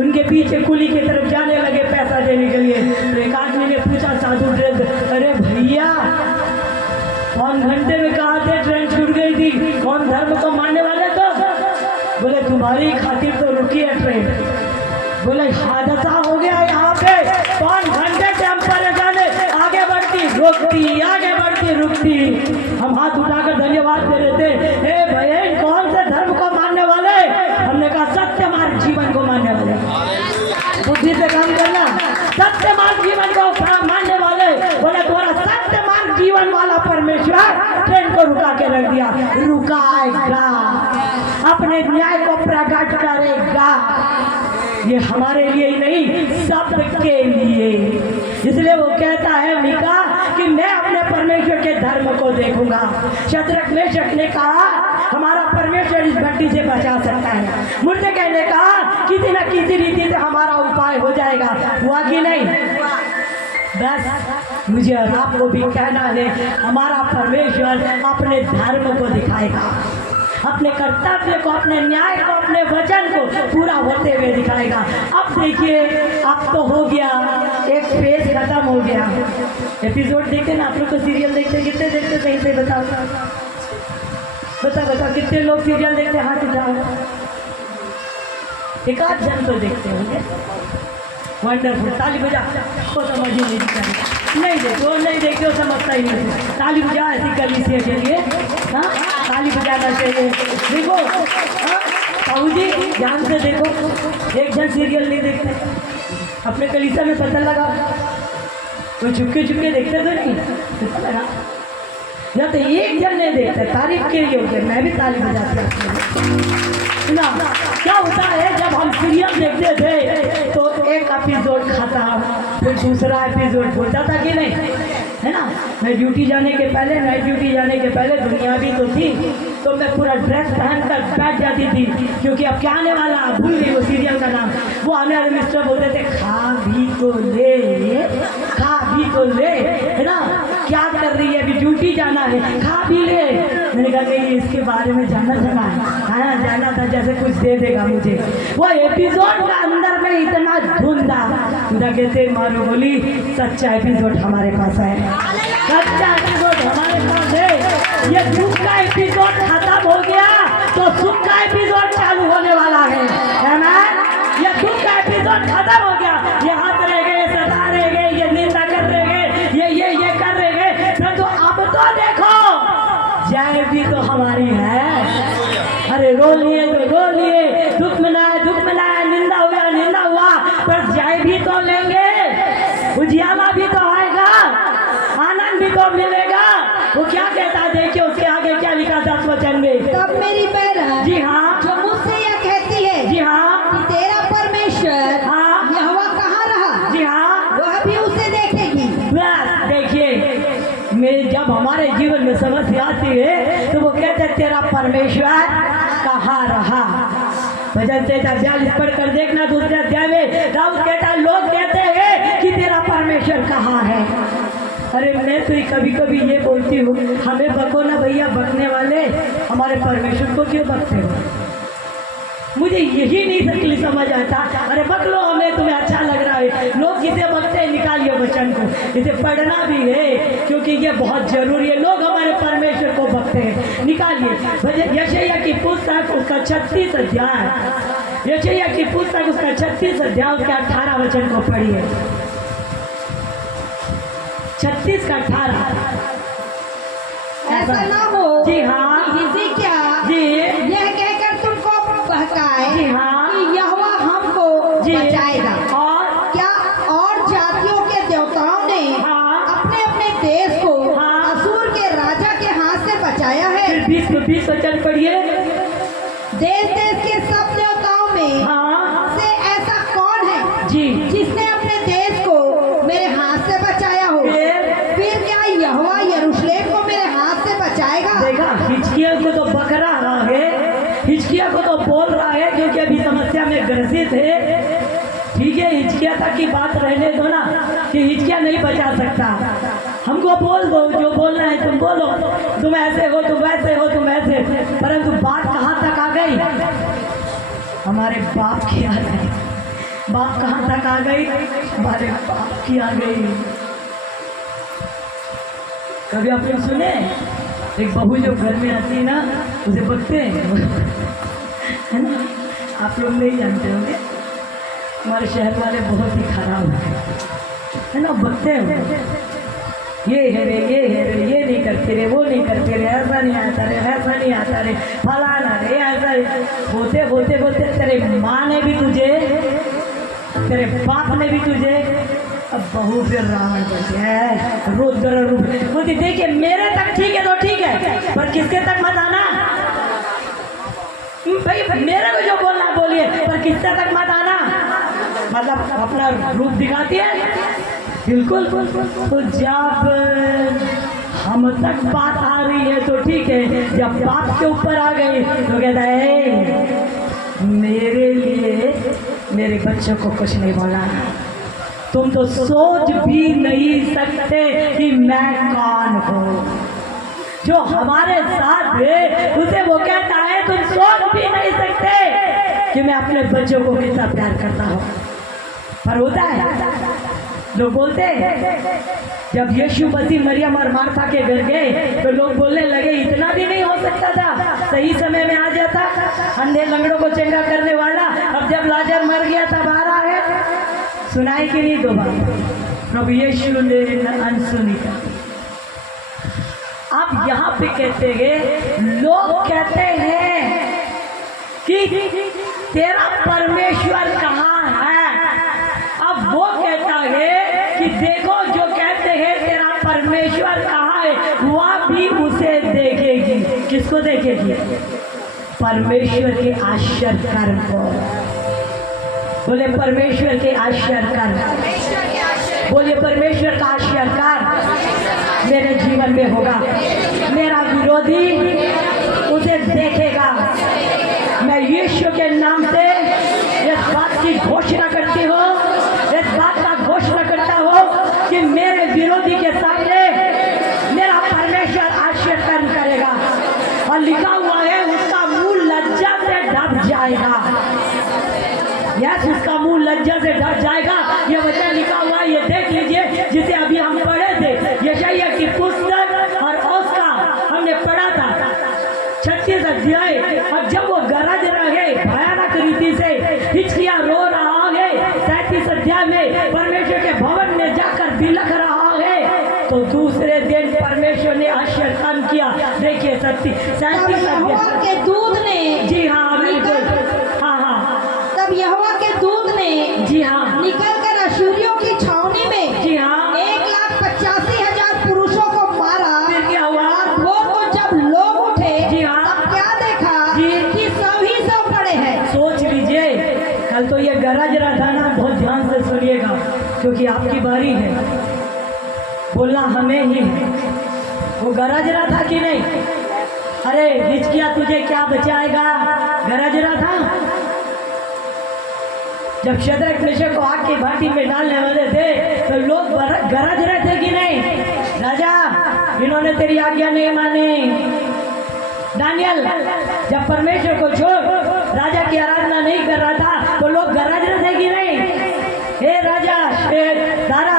उनके पीछे कुली की तरफ जाने लगे पैसा देने के लिए। तो एक आदमी ने पूछा साधु ट्रेन, अरे भैया कौन घंटे में कहा थे ट्रेन छूट गई थी, कौन धर्म को मानने वाले तो? बोले तुम्हारी खातिर तो रुकी है ट्रेन। बोले हादसा हो गया यहाँ पे, कौन घंटे से हम परेशान है, आगे बढ़ती रुकती, आगे बढ़ती रुकती। हम हाथ उठाकर धन्यवाद दे रहे थे, हे बहन कौन से धर्म को मानने वाले? हमने कहा सत्य मार्ग जीवन को मानने वाले। बुद्धि से काम करना, सत्य मार्ग जीवन को मानने वाले। बोले तुम्हारा सत्य मार्ग जीवन वाला परमेश्वर ट्रेन को रुका के रख दिया, रुकाएगा, अपने न्याय को प्रकट करेगा। ये हमारे लिए ही नहीं, सबके लिए। इसलिए वो कहता है मीका कि मैं अपने परमेश्वर के धर्म को देखूंगा। शद्रक मेशक ने कहा हमारा परमेश्वर इस भट्टी से बचा सकता है। मुझे कहने कहा किसी न किसी रीति से हमारा उपाय हो जाएगा। हुआ कि नहीं? बस मुझे और आपको भी कहना है, हमारा परमेश्वर अपने धर्म को दिखाएगा, अपने कर्तव्य को, अपने न्याय को, अपने वचन को पूरा होते हुए दिखाएगा। अब देखिए, अब तो हो गया, एक फेज खत्म हो गया। एपिसोड देखते ना आप लोग को, सीरियल देखते, कितने देखते सही से बताओ बताओ बताओ, कितने लोग सीरियल देखते? हाथ उठाओ। एक आध जन तो देखते होंगे। वंडरफुल, ताली बजा। वो समझ ही नहीं दिखा, नहीं देखो, नहीं देखो, समझता ही नहीं। ताली बजा ऐसी कलीसिया के लिए, हाँ ताली बजाना चाहिए। देखो हाँ ताऊ जी ध्यान से देखो, एक जन सीरियल नहीं देखते, अपने कलीसिया में पता लगा, कोई चुपके चुपके देखते तो नहीं, पता लगा। या तो एक जन नहीं देखते, तारीफ के लिए होते, मैं भी ताली बजाती हूँ ना। क्या होता है जब हम सीरियल देखते थे तो एक एपिसोड खत्म, फिर दूसरा एपिसोड होता था कि नहीं, है ना। मैं ड्यूटी जाने के पहले, नाइट ड्यूटी जाने के पहले, दुनिया भी तो थी, तो मैं पूरा ड्रेस पहनकर बैठ जाती थी, क्योंकि अब क्या आने वाला, भूल गई वो सीरियल का नाम। वो आने वाले मिस्टर बोलते थे खा भी तो ले, खा भी तो ले, है ना, क्या कर रही है, अभी ड्यूटी जाना है, खा भी ले। मैंने कहा नहीं इसके बारे में जानना था, हाँ जाना था, जैसे कुछ दे देगा मुझे। वो एपिसोड का अंदर में इतना धुंधा, खुदा कहते मानो बोली सच्चा एपिसोड हमारे पास है, सच्चा एपिसोड हमारे पास है। ये दुख का एपिसोड खत्म हो गया तो सुख का एपिसोड चालू होने वाला है ना। ये दुख का एपिसोड खत्म हो गया, ये हाथ रह गए, सता रह गए, ये निंदा कर रहे गए, ये कर रहे गए, तो अब तो देखो जय भी तो हमारी है। अरे रो लिए तो रो लिए, दुख मनाया, निंदा हुआ, पर जय भी तो लेंगे, उजियाला भी तो आएगा, आनंद भी तो मिलेगा। वो क्या कहता है देखिए, उसके आगे क्या लिखा 10 वचन में। तब मेरी बहन जी हाँ, जो मुझसे यह कहती है, जी हाँ, कि तेरा परमेश्वर हाँ, यहोवा कहाँ रहा, जी हाँ, वह भी उसे देखेगी। बस देखिए, मेरे जब हमारे जीवन में समस्या आती है तो वो कहते हैं तेरा परमेश्वर कहाँ रहा। भजन 43 पढ़कर देखना, दूसरे अध्याय में दाऊद कहता है लोग कहते हैं कि तेरा परमेश्वर कहाँ है। अरे मैं तो कभी कभी ये बोलती हूँ, हमें बको ना भैया, बकने वाले हमारे परमेश्वर को क्यों बकते हो? मुझे यही नहीं समझ आता। अरे बक लो हमें, तुम्हें अच्छा लग रहा है, लोग किसे बकते हैं, निकालिए वचन वचन को, इसे पढ़ना भी है क्योंकि ये बहुत जरूरी है। लोग हमारे परमेश्वर को भक्ते हैं। निकालिए यशायाह की पुस्तक उसका 36 अध्याय, यशायाह की पुस्तक उसका 36 अध्याय उसके 18 वचन को पढ़िए। 36 का 18। ऐसा ना हो जी हाँ हिजकिय्याह जी यह कहकर तुमको बहकाए जी हाँ कि यहोवा हमको जी बचाएगा। और क्या और जातियों के देवताओं ने हाँ अपने अपने देश को हाँ। असूर के राजा के हाथ से बचाया है। फिर 20 वचन पढ़िए। देश देश के सब देवताओं में हाँ से ऐसा कौन है जी जिसने अपने देश को मेरे हाथ से बचाया हो? फिर क्या यहोवा यरूशलेम को मेरे हाथ से बचाएगा? देखा, हिजकिय्याह को तो बक रहा है, हिजकिय्याह को तो बोल रहा है क्योंकि अभी समस्या में ग्रसित है। ठीक है, हिजकिय्याह तक की बात रहने दो ना कि हिजकिय्याह नहीं बचा सकता। हमको बोल दो, जो बोलना है तुम बोलो, तुम ऐसे हो तुम वैसे हो तुम ऐसे, परंतु बात कहाँ तक आ गई? हमारे बाप की आ गई। बाप कहाँ तक आ गई? हमारे बाप की आ गई। कभी आप लोग सुने एक बहू जो घर में आती है ना उसे बकते हैं, है ना? आप लोग नहीं जानते होंगे, हमारे शहर वाले बहुत ही खराब है ना, बकते हैं। ये है रे, ये है रे, ये नहीं करते रे, वो नहीं करते रे, ऐसा नहीं आता रे, वैसा नहीं आता रे, फलाना रे, ऐसा होते होते होते तेरे माँ ने भी तुझे, तेरे बाप ने भी तुझे, अब बहू फिर रावण बन है, रुद्र रूप बोलती। देखिए मेरे तक ठीक है तो ठीक है, पर किसके तक मत आना भाई। मेरे को जो बोलना बोलिए, पर किसके तक मत आना। मतलब अपना रूप दिखाती है बिल्कुल। तो जब हम तक बात आ रही है तो ठीक है, जब बाप के ऊपर आ गई तो कहता है मेरे लिए मेरे बच्चों को कुछ नहीं बोला। तुम तो सोच भी नहीं सकते कि मैं कौन हूँ। जो हमारे साथ है उसे वो कहता है तुम सोच भी नहीं सकते कि मैं अपने बच्चों को कितना प्यार करता हूँ। पर होता है, लोग बोलते हैं जब यीशु मसीह मरियम और मार्था के घर गए तो लोग बोलने लगे इतना भी नहीं हो सकता था, सही समय में आ जाता, अंधे लंगड़ों को चंगा करने वाला। अब जब लाजर मर गया तब आ रहा है। सुनाई कि नहीं? दो बार प्रभु यीशु ने अनसुनी का। आप यहाँ पे कहते हैं, लोग कहते हैं कि तेरा परमेश्वर कहाँ है। अब वो कहता है कि देखो जो कहते हैं तेरा परमेश्वर कहाँ है, वह भी उसे देखेगी। किसको देखेगी? परमेश्वर के आश्चर्य कर्म को। बोले परमेश्वर के आश्चर्य कर्म। बोलिए परमेश्वर का आश्चर्य कर्म मेरे जीवन में होगा। मेरा विरोधी उसे देखेगा। मैं यीशु के नाम से इस बात की घोषणा करती हूँ, इस बात का घोषणा करता हूँ कि मेरे विरोधी के सामने मेरा परमेश्वर आश्चर्य कर्म करेगा। और लिखा हुआ है उसका मुंह लज्जा से ढक जाएगा। यस, उसका मुंह लज्जा से ढक जाएगा। ये वचन लिखा हुआ है, ये देख लीजिए, जिसे अभी हम पढ़े थे यशायाह की पुस्तक, और उसका हमने पढ़ा था 36 अध्याय। और जब वो गरज रहे भयानक रीति से, हिजकिय्याह रो रहा है 37 अध्याय में, परमेश्वर के भवन में जाकर बिलख रहा है, तो दूसरे दिन परमेश्वर ने आश्चर्य काम किया। देखिए 37 अध्याय के दूत ने, जी हाँ बिल्कुल, हाँ हाँ, तब यहोवा के दूत ने जी हाँ निकलकर अशूरियों की छावनी में जी हाँ 1,85,000 पुरुषों को मारा। फिर क्या हुआ? वो तो जब लोग उठे जी हाँ। तब क्या देखा जी। कि सब ही सब पड़े हैं। सोच लीजिए, कल तो ये गरज रहा था ना, बहुत ध्यान से सुनिएगा क्योंकि आपकी बारी है, बोलना हमें ही है। वो गरज रहा था कि नहीं? अरे हिजकिय्याह तुझे क्या बचाएगा? गरज रहा था। जब शद्रक मेशक को आग की भाटी में डालने वाले थे तो लोग गरज रहे थे कि नहीं? राजा, इन्होंने तेरी आज्ञा नहीं मानी। दानियल जब परमेश्वर को छोड़ राजा की आराधना नहीं कर रहा था तो लोग गरज रहे थे कि नहीं? हे राजा, हे दारा,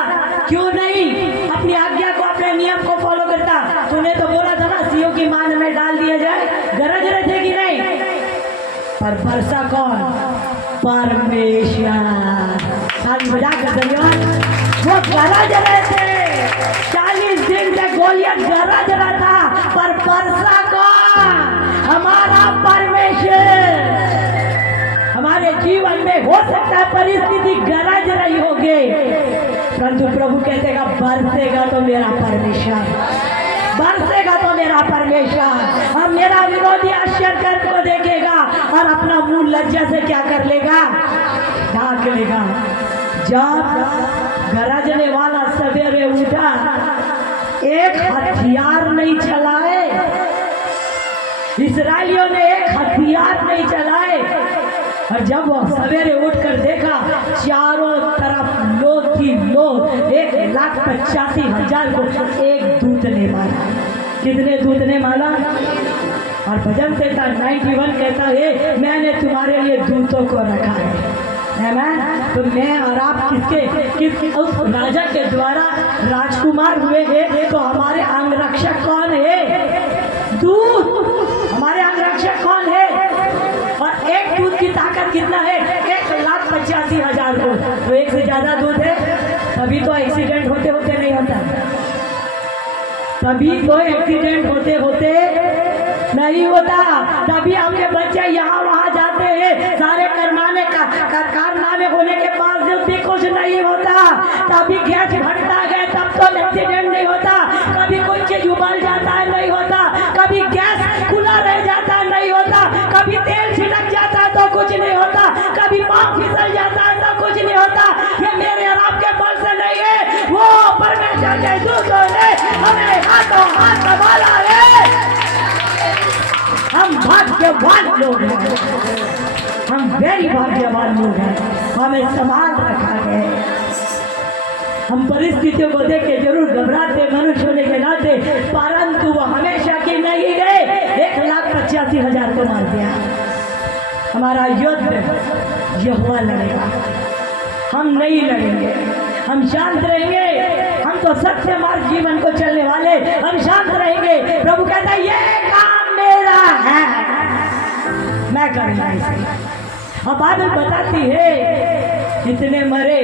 क्यों नहीं भरसा कौन? परमेश्वर। ताली बजा कर धन्यवाद। वो गरज रहे थे 40 दिन से गोलियत गरज रहा था, पर भरसा कौन? हमारा परमेश्वर। हमारे जीवन में हो सकता है परिस्थिति गरज रही होगी, परंतु प्रभु कहतेगा बरसेगा तो मेरा परमेश्वर, बरसेगा तो मेरा परमेश्वर। हम मेरा विरोधी आश्चर्य को देखेगा और अपना मुंह लज्जा से क्या कर लेगा? ढाक लेगा। जब गरजने वाला सवेरे उठा, एक हथियार नहीं चलाए, इस्राएलियों ने एक हथियार नहीं चलाए, और जब वो सवेरे उठकर देखा चारों तरफ लोग ही लोग, 1,85,000 को एक दूत ने मारा। कितने दूत ने मारा? और भजन देता 91 कहता है मैंने तुम्हारे लिए दूतों को रखा है ना? तो मैं और आप किस उस राजा के द्वारा राजकुमार हुए हैं, तो हमारे अंगरक्षक कौन है? दूत। हमारे अंगरक्षक कौन है? और एक दूध की ताकत कितना है? 1,85,000 को। तो एक से ज्यादा दूध है, तभी तो एक्सीडेंट होते होते नहीं होता, तभी तो एक्सीडेंट होते होते नहीं होता, तभी आपके बच्चे यहाँ वहाँ जाते हैं, सारे कारनामे होने के बावजूद भी कुछ नहीं होता, तभी गैस भटता है तब तो एक्सीडेंट नहीं होता, कभी कोई चीज उबल जाता है नहीं होता, कभी गैस खुला रह जाता है नहीं होता, कभी तेल छिड़क जाता है तो कुछ नहीं होता, कभी पाँव फिसल जाता है तो कुछ नहीं होता। ये मेरे और आपके बल से नहीं है, वो परमेश्वर के दूतों ने हमें हाथों हाथ संभाला है। हम भाग्यवान लोग हैं, हम वेरी भाग्यवान लोग हैं, हमें संभाल रखा है। हम परिस्थितियों को देख के जरूर घबराते मनुष्य होने के नाते, परंतु वो हमेशा की नहीं गए। 1,85,000 को मार दिया। हमारा युद्ध यहोवा लड़ेगा, हम नहीं लड़ेंगे, हम शांत रहेंगे। हम तो सत्य मार्ग जीवन को चलने वाले, हम शांत रहेंगे। प्रभु कहता है ये काम मेरा है, मैं करूँगा इसे। अब बाइबल बताती है कितने मरे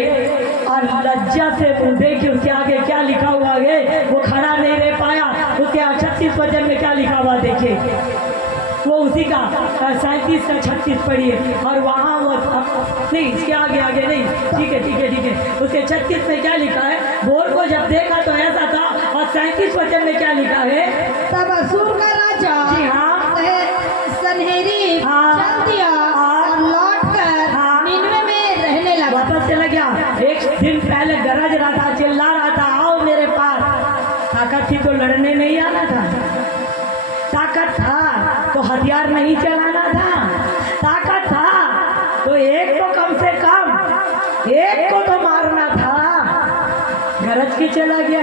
और लज्जा से मुंह देखिए उसके आगे क्या लिखा हुआ है, वो खड़ा नहीं रह पाया। उसके 36 वचन में क्या लिखा हुआ देखिए, वो उसी का 37 का 36 पढ़िए, और वहाँ वो नहीं, इसके आगे आगे नहीं, ठीक है। उसके 36 में क्या लिखा है? बोर को जब देखा तो ऐसा था, और 37 वचन में क्या लिखा है? तब असूर का राजा जी हाँ सनहेरीब चल दिया और लौटकर निनवे में रहने लगा। वापस चला गया। एक दिन पहले गरज रहा था, चिल्ला रहा था आओ मेरे पास, ताकत थी तो लड़ने नहीं आना था, ताकत था तो हथियार नहीं चलाना था, ताकत था तो एक तो कम से कम एक को तो मारना था, गरज के चला गया।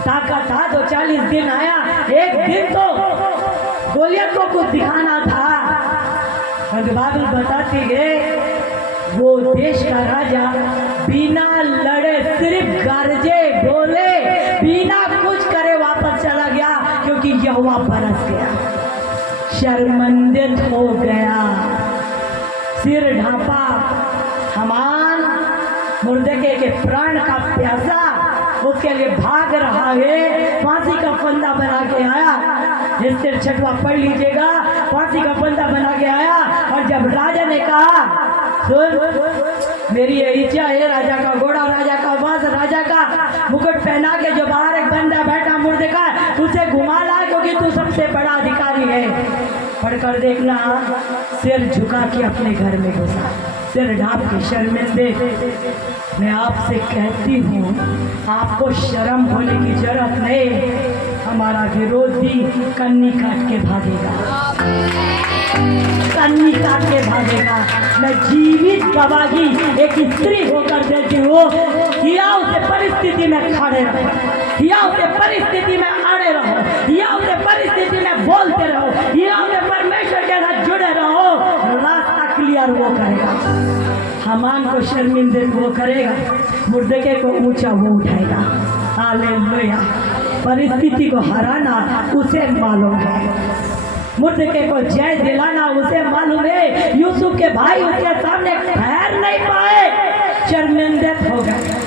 ताकत था तो 40 दिन आया, एक दिन तो गोलियत को कुछ दिखाना था। बाइबल बताती है वो देश का राजा बिना लड़े, सिर्फ गरजे बोले, बिना कुछ करे वापस चला गया, क्योंकि यहोवा बरस गया, शर्मिंदित हो गया, सिर ढांपा। हामान मुर्दके के प्राण का प्यासा उसके लिए भाग रहा है, फांसी का फंदा बना के आया। इससे छठवा पढ़ लीजिएगा, फांसी का फंदा बना के आया। और जब राजा ने कहा सुन मेरी ये इच्छा है, राजा का घोड़ा, राजा का बाज, राजा का मुकुट पहना के जो बाहर एक बंदा बैठा मुर्दका, उसे घुमा ला, क्योंकि तू सबसे बड़ा अधिकारी है। पढ़कर देखना, सिर झुका के अपने घर में घुसा, सिर ढांप के शर्मिंदे। मैं आपसे कहती हूँ आपको शर्म होने की जरूरत नहीं, हमारा विरोधी कन्नी काट के भागेगा, कन्नी काट के भागेगा। मैं जीवित गवाही एक स्त्री होकर देती हूँ, हियाव से परिस्थिति में खड़े रहो, हियाव से परिस्थिति में अड़े रहो, हियाव से परिस्थिति में बोलते रहो, हियाव से परमेश्वर के साथ जुड़े रहो, रास्ता क्लियर वो करेगा। हामान को शर्मिंदे वो करेगा, मुर्दके को ऊंचा वो उठाएगा। हालेलुया। परिस्थिति को हराना उसे मालूम है, मुर्दके को जय दिलाना उसे मालूम है यूसुफ के भाई उसके सामने ठहर नहीं पाए, शर्मिंदे हो गए।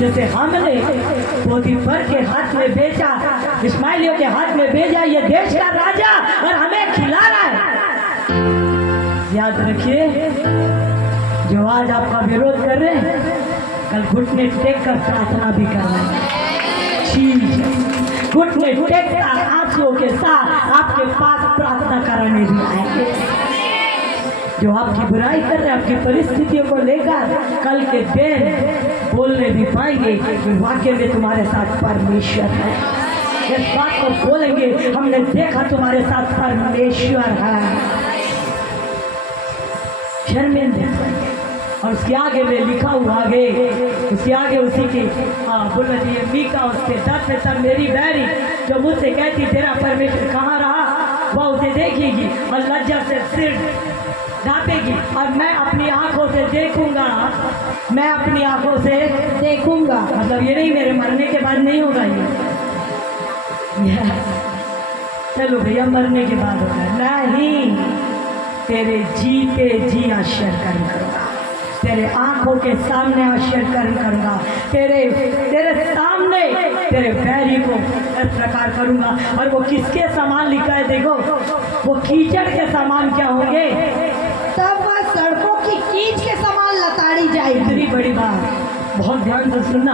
जैसे हमने पोतीफर के हाथ में बेचा, इस्माइलियों के हाथ में भेजा, ये देश का राजा और हमें खिला रहा है। याद रखिए, जो आज आपका विरोध कर रहे हैं, कल घुटने टेक कर प्रार्थना भी कर रहे हैं। घुटने टेक कर आंसुओं के साथ आपके पास प्रार्थना कराने भी आएंगे। जो आपकी बुराई कर रहे हैं, आपकी परिस्थितियों को लेकर, कल के दिन बोलने भी पाएंगे कि वाकई में तुम्हारे साथ परमेश्वर है। इस बात को बोलेंगे, हमने देखा तुम्हारे साथ परमेश्वर है। शर्मिंदे और उसके आगे में लिखा हुआ, आगे उसके आगे उसी की बोला जी मीका उसके 10 में तब मेरी बैरी जो मुझसे कहती तेरा परमेश्वर कहाँ रहा, वह उसे देखेगी और लज्जा से सिर ढांपेगी और मैं अपनी आंखों से देखूंगा, मैं अपनी आंखों से देखूंगा। मतलब ये नहीं मेरे मरने के बाद नहीं होगा ये चलो भैया मरने के बाद होगा नहीं, तेरे जीते जी आश्चर्य करूंगा, तेरे आंखों के सामने आश्चर्य करूंगा, तेरे सामने तेरे बैरी को इस प्रकार करूंगा। और वो किसके समान लिखा है देखो, वो कीचड़ के समान क्या होंगे, तब वह सड़कों की कीच के समान लताड़ी जाएगी। इतनी बड़ी बात, बहुत ध्यान से सुनना।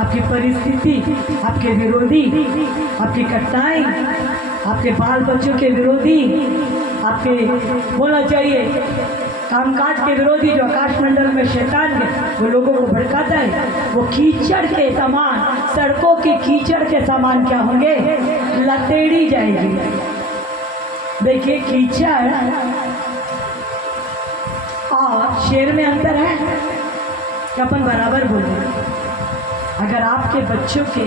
आपकी परिस्थिति, आपके विरोधी, आपकी कठिनाई, आपके बाल बच्चों के विरोधी, आपके बोलना चाहिए कामकाज के विरोधी, जो आकाश मंडल में शैतान है वो लोगों को भड़काता है, वो कीचड़ के समान, सड़कों की कीचड़ के समान क्या होंगे, लतेड़ी जाएगी। देखिए कीचड़ और शेर में अंतर है कि अपन बराबर बोल रहे हैं। अगर आपके बच्चों के,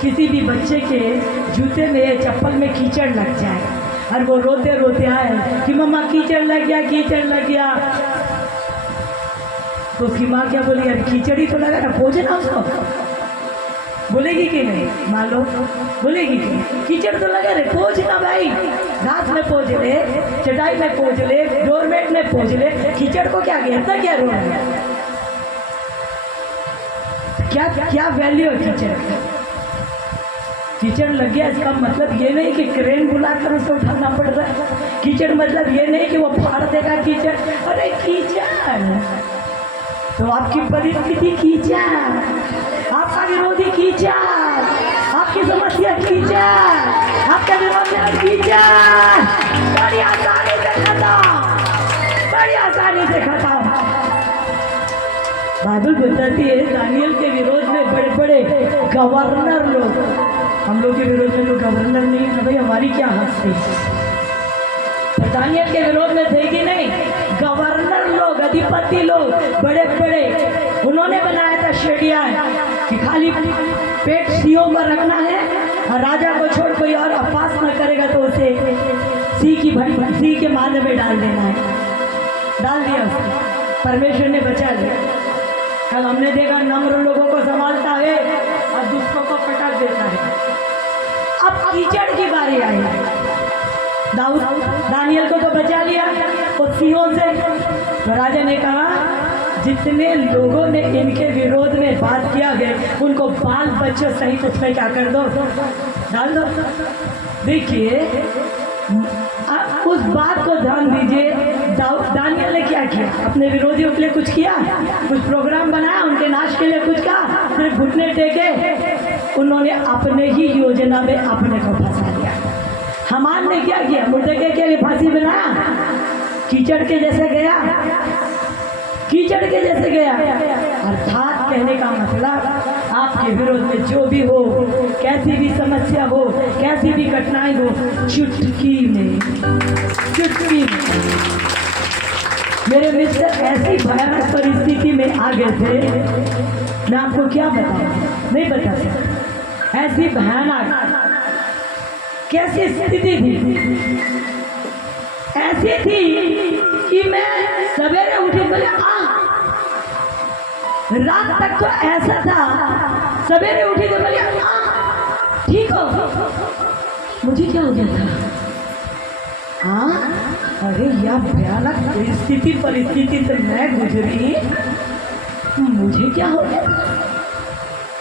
किसी भी बच्चे के जूते में या चप्पल में कीचड़ लग जाए और वो रोते रोते आए कि मम्मा कीचड़ लग गया, कीचड़ लग गया, तो उसकी माँ क्या बोली, अरे कीचड़ ही तो लगा ना, पोंछ ना उसको, बोलेगी कि नहीं, मान लो बोलेगी कि नहीं, कीचड़ तो लगा रे, पोंछ ना भाई, घास में पोंछ ले, चटाई में पोंछ ले, डोरमेट में पोंछ ले, कीचड़ को क्या गया, इतना क्या रोना है, क्या क्या वैल्यू है कीचड़ का। कीचड़ लग गया इसका मतलब ये नहीं कि क्रेन बुलाकर उसे उठाना पड़ रहा है, कीचड़ मतलब ये नहीं कि वो फाड़ देगा कीचड़, अरे कीचड़ तो आपकी परिस्थिति कीचड़, आपका विरोधी कीचड़, आपकी समस्या कीचड़, आपके विरोध में कीचड़, बड़ी आसानी से खत्म, बड़ी आसानी से खत्म। बाइबल बताती है दानियल के विरोध में बड़े बड़े गवर्नर लोग, हम लोग के विरोध में तो गवर्नर नहीं है भाई, हमारी क्या हक थी, दानियल के विरोध में थे कि नहीं, गवर्नर लोग, अधिपति लोग, बड़े बड़े, उन्होंने बनाया था शेडिया कि खाली पेट सीओ पर रखना है और राजा को छोड़ कोई और अपास न करेगा तो उसे सी के माथे में डाल देना है, डाल दिया उसने, परमेश्वर ने बचा लिया। कल हमने देखा नम्र लोगों को संभालता है और दुष्टों को पटक देता है। अब कीचड़ की बारी आई, दानियल को तो बचा लिया तो सिंहों से, तो राजा ने कहा जितने लोगों ने इनके विरोध में बात किया है उनको बाल बच्चों सहित उसमें क्या कर दो, डाल दो। देखिए उस बात को ध्यान दीजिए, दानियल ने क्या किया, अपने विरोधियों के लिए कुछ किया, कुछ प्रोग्राम बनाया, उनके नाश के लिए कुछ कहा, सिर्फ घुटने टेके, उन्होंने अपने ही योजना में अपने को फंसा लिया। हमान ने क्या किया, मुर्दे के लिए फांसी बनाया, कीचड़ के जैसे गया, कीचड़ के जैसे गया। अर्थात कहने का मतलब आपके विरोध में जो भी हो, कैसी भी समस्या हो, कैसी भी कठिनाई हो, चुटकी में मेरे मित्र ऐसी भयानक परिस्थिति में आ गए थे, मैं आपको क्या बताऊं, नहीं बता सकता। ऐसी भयानक कैसी स्थिति थी, ऐसी थी कि मैं सवेरे उठे बोले रात तक तो ऐसा था, सवेरे उठी तो बोले ठीक हो, मुझे क्या हो गया था, हाँ अरे यह भयानक परिस्थिति से मैं गुजरी, मुझे क्या हो गया?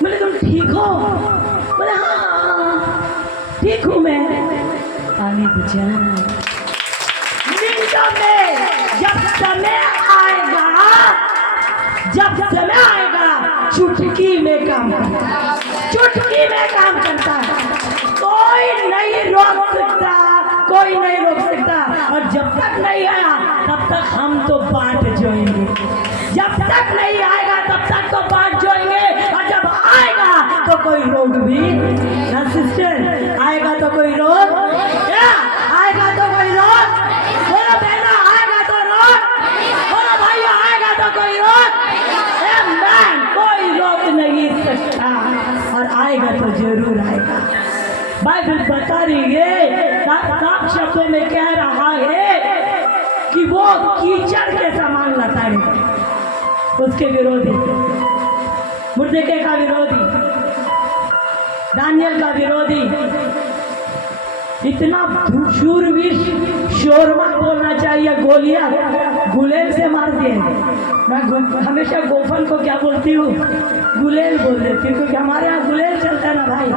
बोले तुम ठीक हो? बोले हाँ ठीक हूँ मैं। आने बुझा मिनटों में जब समय आएगा चुटकी में काम करता है। कोई नहीं रोक सकता। और जब तक नहीं आया तब तक हम तो बाट जोएंगे। जब तक नहीं आएगा तब तक तो बाट जोएंगे, और जब आएगा तो कोई रोग भी ना सिस्टर, आएगा तो कोई रोग, क्या आएगा तो कोई रोग, बोलो बहना आएगा तो रोग, बोलो भाई आएगा तो कोई रोग, कोई रोक नहीं सकता, और आएगा तो जरूर आएगा। बाइबल बता रही है, साफ शब्दों में कह रहा है कि वो कीचड़ के समान लताड़े, उसके विरोधी, मुर्दके का विरोधी, दानियल का विरोधी, इतना शूरवीर शोरमा बोलना चाहिए, गोलियां गुलेल से मार दिए। मैं हमेशा गोफन को क्या बोलती हूँ, गुलेल बोल देती हूँ, क्योंकि हमारे यहाँ गुलेल चलता है ना भाई।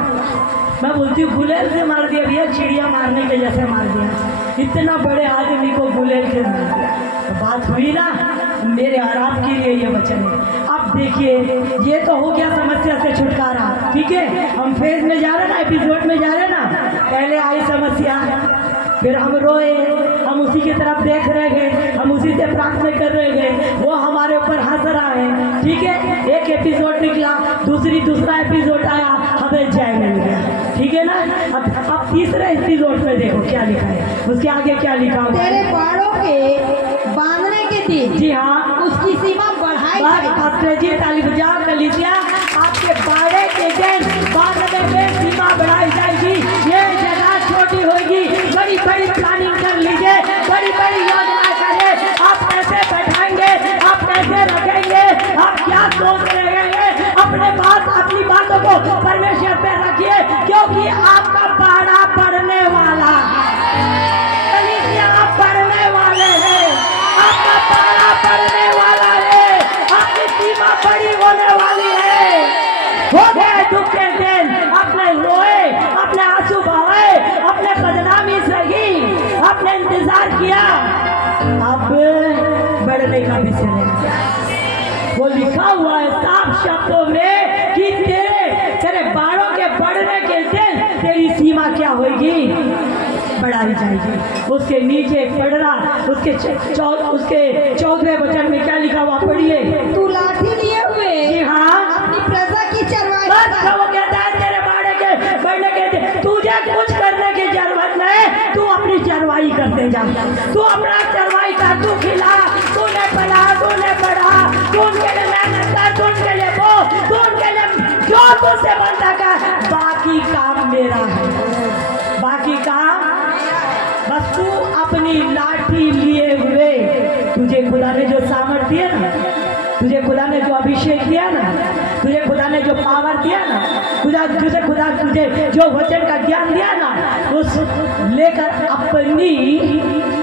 मैं बोलती हूँ गुलेल से मार दिया भैया, चिड़िया मारने के जैसे मार दिया, इतना बड़े आदमी को गुलेल से मार दिया। तो बात हुई ना, मेरे आराम के लिए ये वचन है। अब देखिए, ये तो हो गया समस्या से छुटकारा, ठीक है। हम फेज में जा रहे ना, एपिसोड में जा रहे ना। पहले आई समस्या, फिर हम रोए, हम उसी की तरफ देख रहे गए, हम उसी से प्रार्थना कर रहे गए, वो हमारे ऊपर हंस रहा है, ठीक है। एक एपिसोड निकला, दूसरा एपिसोड आया, हमें जय मिल गया, ठीक है ना। अब तीसरे एपिसोड में देखो क्या लिखा है, उसके आगे क्या लिखा हुआ, तेरे बाड़ों के बांधने के दिन, जी हाँ, उसकी सीमा बढ़ाई जाए। जी ताली बजाओ कलीसिया, आपके बाड़े के दिन बांधने में सीमा बढ़ाई जाएगी। ये जगह छोटी होगी, बड़ी प्लानिंग कर लीजिए, बड़ी योजना करें। आप कैसे बैठाएंगे, आप कैसे रखेंगे, आप क्या सोच रहे हैं, अपने बात अपनी बातों को परमेश्वर पे रखिए, क्योंकि आपका बाड़ा पड़ने वाला, कलीसिया आप पड़ने वाले हैं, आपका बाड़ा पड़ने वाला है, आपकी सीमा बड़ी होने वाली है। हो गए दुख के दिन, अपने रोए, अपने आंसू बहाए, अपने बदनामी सही, आपने इंतजार किया, अब बढ़ने का भी समय है। वो लिखा हुआ है साफ शब्दों में कि तेरे बाड़ों के बढ़ने के दिन तेरी सीमा क्या होगी, बढ़ाई जाएगी। उसके नीचे पढ़ना, उसके 14वें वचन में क्या लिखा हुआ, पढ़िए। तू लाठी लिए हुए, जी हाँ, अपनी प्रजा की चरवाई, वो कहता है तेरे बाड़े के बढ़ने के दिन तुझे कुछ करने की जरूरत नहीं, तू अपनी चरवाई करते जा, तू अपना चरवाई कर, तू खिला, तूने पढ़ा, तू उनके लिए मेहनत कर, तू उनके लिए तू उनके लिए जो तुझसे बनता कर, बाकी काम मेरा है, बाकी काम बस तू अपनी लाठी लिए हुए। तुझे खुदा ने जो सामर्थ्य दिया ना, तुझे खुदा ने जो अभिषेक दिया ना, तुझे खुदा ने जो पावर दिया ना, तुझे जो वचन का ज्ञान दिया ना, उस लेकर अपनी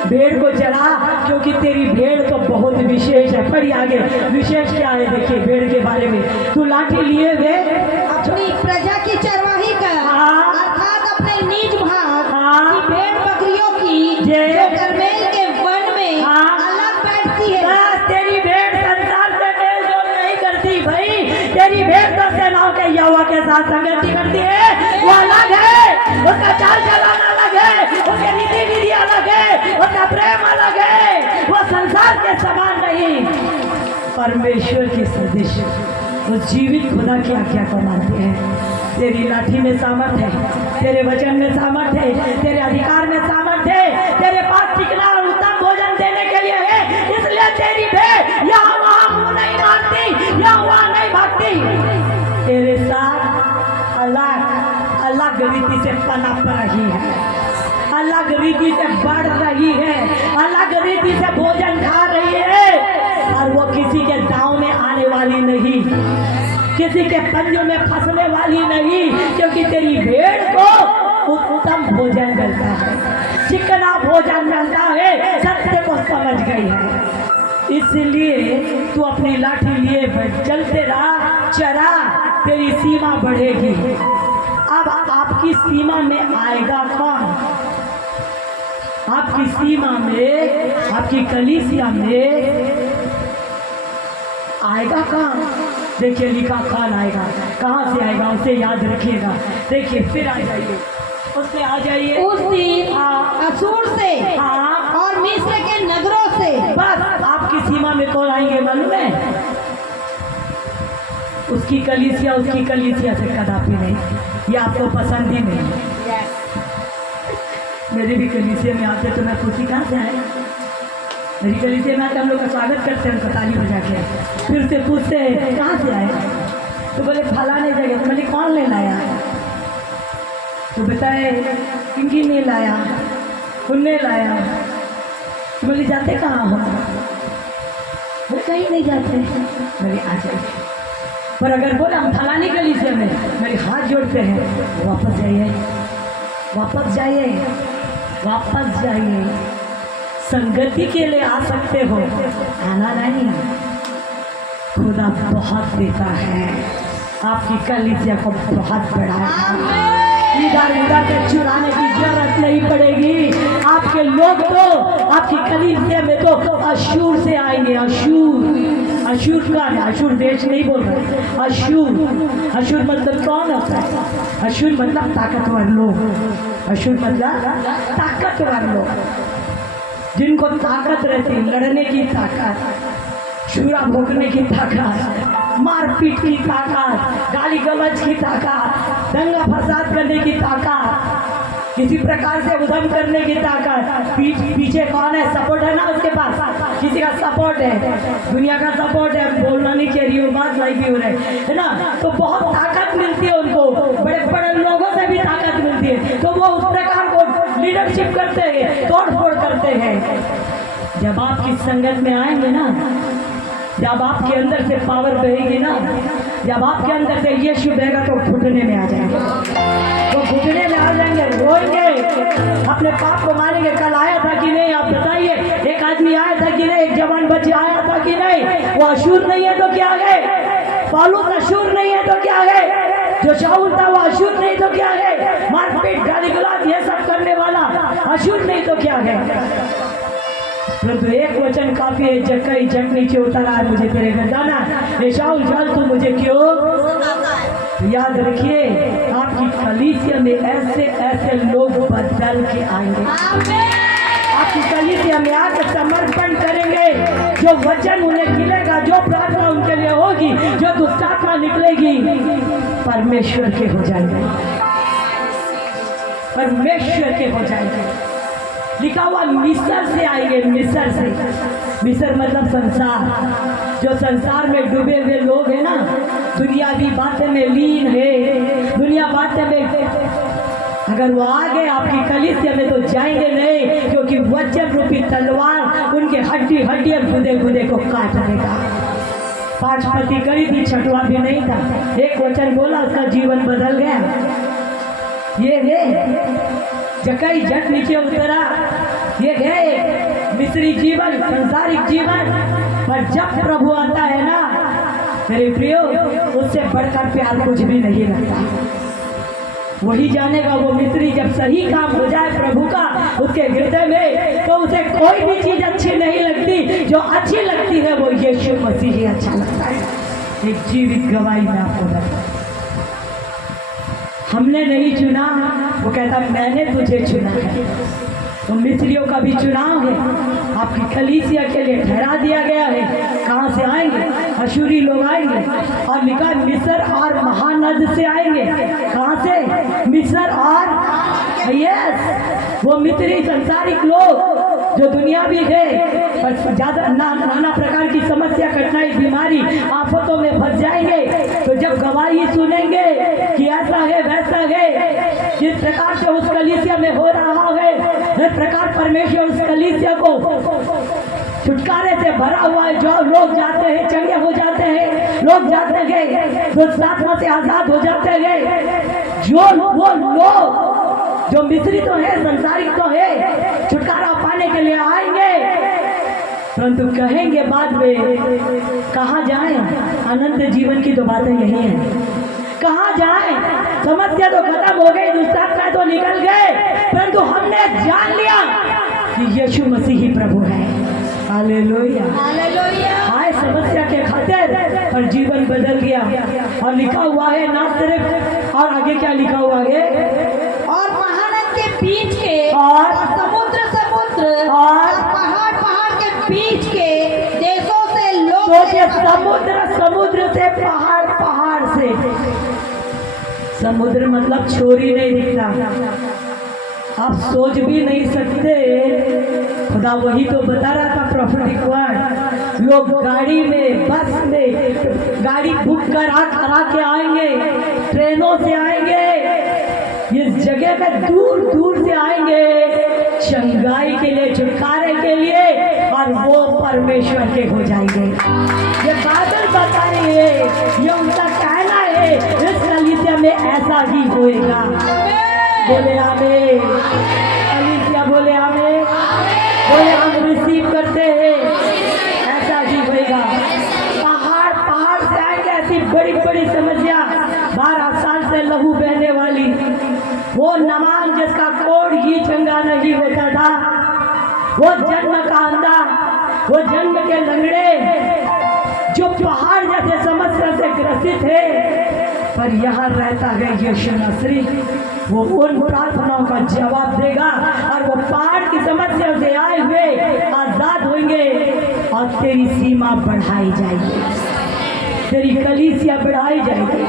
भेड़ को चढ़ा, क्योंकि तेरी भेड़ तो बहुत विशेष है। पढ़िए आगे, विशेष क्या है देखिए भेड़ के बारे में। तू लाठी लिए हुए अपनी प्रजा की चरवाही कर, अर्थात अपने निज भाग की भेड़ बकरियों की, जो कर्मेल के वन में अलग बैठती है। तेरी भेड़ संसार से मेल जोल नहीं करती भाई, तेरी भेड़ तो सेनाओं के यहोवा के साथ संगति करती है, वो अलग है, उसका चाल चलन अलग है, उसके नीति विधि अलग है, उसका प्रेम अलग है, वो संसार के समान नहीं, परमेश्वर के सदृश, वो जीवित खुदा की आज्ञा को मानते हैं। तेरी लाठी में सामर्थ है, तेरे वचन में सामर्थ है, तेरे अधिकार में सामर्थ है, तेरे पास चिकना और उत्तम भोजन देने के लिए है, इसलिए तेरी भेड़ यहाँ वहाँ मुँह नहीं मारती, यहाँ वहाँ नहीं भागती, तेरे साथ अलग रीति से पनप रही है, अलग रीति से बढ़ रही है, अलग रीति से भोजन खा रही है, और वो किसी के दांव में आने वाली नहीं, किसी के पंजों में फंसने वाली नहीं, क्योंकि तेरी भेड़ को उत्तम भोजन मिलता है, चिकना भोजन मिलता है, इसलिए तू अपनी लाठी लिए बैठ, चलते रहा, चरा, तेरी सीमा बढ़ेगी। अब आपकी सीमा में आएगा कौन? आपकी सीमा में, आपकी कलीसिया में आएगा कौन? देखिए लिखा कौन आएगा, कहाँ से आएगा उसे याद रखिएगा। देखिए फिर आ जाइए, उससे आ जाइए। उस दिन असूर से और मिस्र के नगरों से। बस आपकी सीमा में कौन आएंगे मालूम है? उसकी कलीसिया से कदापि नहीं। ये आपको पसंद ही नहीं। मेरे भी कलीसिया में आते तो मैं पूछी कहाँ से आए। मेरी कलीसिया में आते हम लोग का स्वागत करते हैं, उनको ताली बजा के, फिर से पूछते हैं कहाँ से आए, तो बोले फलाने जगह। तो बोले कौन ले लाया? तो बताए इनकी ने लाया, उनने लाया। तो बोले जाते कहाँ हो? बोले कहीं नहीं जाते। बोले आ जाइए। पर अगर बोले हम फलानी कलीसिया में, मेरे हाथ जोड़ते हैं, वापस जाइए, वापस जाइए, वापस जाइए। संगति के लिए आ सकते हो, आना नहीं। खुदा बहुत देता है, आपकी कलीसिया को बहुत बढ़ाएगा। इधर उधर से चुराने की जरूरत नहीं पड़ेगी। आपके लोग तो आपकी कलीसिया में तो अशूर से आएंगे। अशूर का है, अशूर देश नहीं बोल रहे, अशूर मतलब कौन होता है? अशूर मतलब ताकतवर लोग। अशूर मतलब ताकतवर लोग, जिनको ताकत रहती, लड़ने की ताकत, छुरा भोगने की ताकत, मारपीट की ताकत, गाली गलौज की ताकत, दंगा फसाद करने की ताकत, किसी प्रकार से उधम करने की ताकत। पीछे कौन है? सपोर्ट है ना उसके पास, किसी का सपोर्ट है, दुनिया का सपोर्ट है। बोलना नहीं चाहिए, वो बात लाइक भी हो रहे है ना। तो बहुत ताकत मिलती है उनको, बड़े बड़े लोगों से भी ताकत मिलती है। तो वो उस प्रकार को लीडरशिप करते हैं, तोड़ फोड़ करते हैं। जब आपकी संगत में आएंगे ना, जब आपके अंदर से पावर बहेगी ना, जब आपके अंदर से यीशु बहेगा तो घुटने में आ जाएंगे, वो घुटने में आ जाएंगे, रोएंगे, अपने पाप को मारेंगे। कल आया था कि नहीं आप बताइए? एक आदमी आया था कि नहीं? एक जवान बच्चा आया था कि नहीं? वो अशूर नहीं है तो क्या है? पौलुस अशूर नहीं है तो क्या है? जो शाऊल था वो अशूर नहीं तो क्या है? मारपीट गाली गलौज ये सब करने वाला अशूर नहीं तो क्या है? परंतु एक वचन काफी है, जक्कई जग नीचे उतर आ, मुझे तेरे घर जाना। ये शाऊल जाल तू मुझे क्यों? याद रखिए, आपकी कलीसिया में ऐसे ऐसे लोग बदल के आएंगे। आपकी कलीसिया में आकर समर्पण करेंगे। जो वचन उन्हें मिलेगा, जो प्रार्थना उनके लिए होगी, जो दुष्टात्मा निकलेगी, परमेश्वर के हो जाएंगे, परमेश्वर के हो जाएंगे। लिखा हुआ मिस्र से आएंगे, मिस्र से। मिस्र मतलब संसार। जो संसार में डूबे हुए लोग हैं ना, दुनियावी बातें में लीन है, दुनिया बातें में, अगर वो आ गए आपकी कलीसिया में तो जाएंगे नहीं, क्योंकि वचन रूपी तलवार उनके हड्डी हड्डी गुदे गुदे को काट देगा। 5 पति करी थी, 6वां भी नहीं था। एक वचन बोला, उसका जीवन बदल गया। ये है जक्कई जट नीचे उतरा, ये है मिस्री जीवन, संसारिक जीवन। पर जब प्रभु आता है ना मेरे प्रियो, उससे बढ़कर प्यार कुछ भी नहीं लगता। वही जानेगा वो मिस्री, जब सही काम हो जाए प्रभु का उसके हृदय में, तो उसे कोई भी चीज अच्छी नहीं लगती। जो अच्छी लगती है वो यीशु मसीह ही अच्छा लगता है। एक जीवित गवाही में आपको बताऊं, हमने नहीं चुना, वो कहता मैंने तुझे चुना है। तो मिस्रियों का भी चुनाव है, आपकी कलीसिया के लिए ठहरा दिया गया है। कहाँ से आएंगे? अशूरी लोग आएंगे। और लिखा मिस्र और महानद से आएंगे। कहाँ से? मिस्र और यस, वो मिस्री संसारिक लोग जो दुनिया भी है, पर ज़्यादा नाना प्रकार की समस्या, कठिनाई, बीमारी, आफतों में फंस जाएंगे। तो जब गवाही सुनेंगे कि ऐसा है वैसा है, जिस प्रकार से उस कलीसिया में हो रहा है, इस प्रकार परमेश्वर उस कलीसिया को छुटकारे से भरा हुआ है। जो लोग जाते हैं चंगे हो जाते हैं, लोग जाते हैं दुष्टात्मा से आजाद हो जाते हैं। जो वो लोग जो मिस्री तो है, संसारिक तो है, छुटकारा पाने के लिए आएंगे। परंतु कहेंगे बाद में कहाँ जाएं? अनंत जीवन की तो बातें यही हैं। कहाँ जाएं? समस्या तो खत्म हो गई, दुष्टात्मा में तो निकल गए, परंतु हमने जान लिया कि यीशु मसीह ही प्रभु है। हालेलुया। हालेलुया। आए समस्या के खातिर पर जीवन बदल गया। और लिखा हुआ है ना सिर्फ, और आगे क्या लिखा हुआ है? और महानद के बीच के और समुद्र समुद्र और पहाड़ पहाड़ के बीच के देशों से लोग सोचिए, समुद्र समुद्र से, पहाड़ पहाड़ से। समुद्र मतलब छोरी नहीं दिखता, आप सोच भी नहीं सकते। खुदा वही तो बता रहा था प्रोफेटिक वर्ड, लोग गाड़ी में, बस में, गाड़ी बुक करा के आएंगे, ट्रेनों से आएंगे, इस जगह पे दूर दूर से आएंगे चंगाई के लिए, छुटकारे के लिए, और वो परमेश्वर के हो जाएंगे। ये बादल बता रही है, ये उनका कहना है, इस कलीसिया में ऐसा ही होएगा। बोले आमीन। कलीसिया बोले आमीन। बोले हम रिसीव करते हैं, ऐसा ही होएगा। पहाड़ पहाड़ से आएंगे, ऐसी बड़ी बड़ी समस्या, 12 साल से लहू बहने वाली, वो नमाज जिसका कोड ही चंगा नहीं होता था, वो जन्म का अंधा, वो जन्म के लंगड़े, जो पहाड़ जैसे समस्या से ग्रसित है, पर यहाँ रहता है यीशु नासरी। वो उन प्रार्थनाओं का जवाब देगा और वो पहाड़ की समस्या से आए हुए आजाद होंगे और तेरी सीमा बढ़ाई जाएगी, तेरी कलीसिया बढ़ाई जाएगी,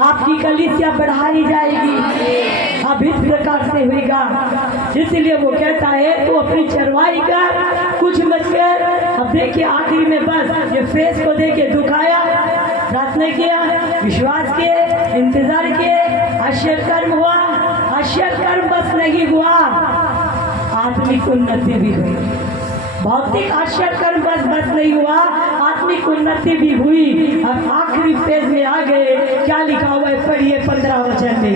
आपकी कलीसिया बढ़ाई जाएगी। अब इस प्रकार से होगा, इसलिए वो कहता है तू अपनी चरवाई का कुछ मत कर। अब देखिए आखिरी में बस ये फेस को देके दुखाया, प्रार्थना किया, विश्वास किए, इंतजार किए, आश्चर्य कर्म हुआ। आश्चर्य कर्म बस नहीं हुआ, आत्मिक उन्नति भी हुई। भौतिक आश्चर्य कर्म बस नहीं हुआ, आत्मिक उन्नति भी हुई। अब आखिरी फेज में आ गए, क्या लिखा हुआ है? पढ़िए 15 वचन में।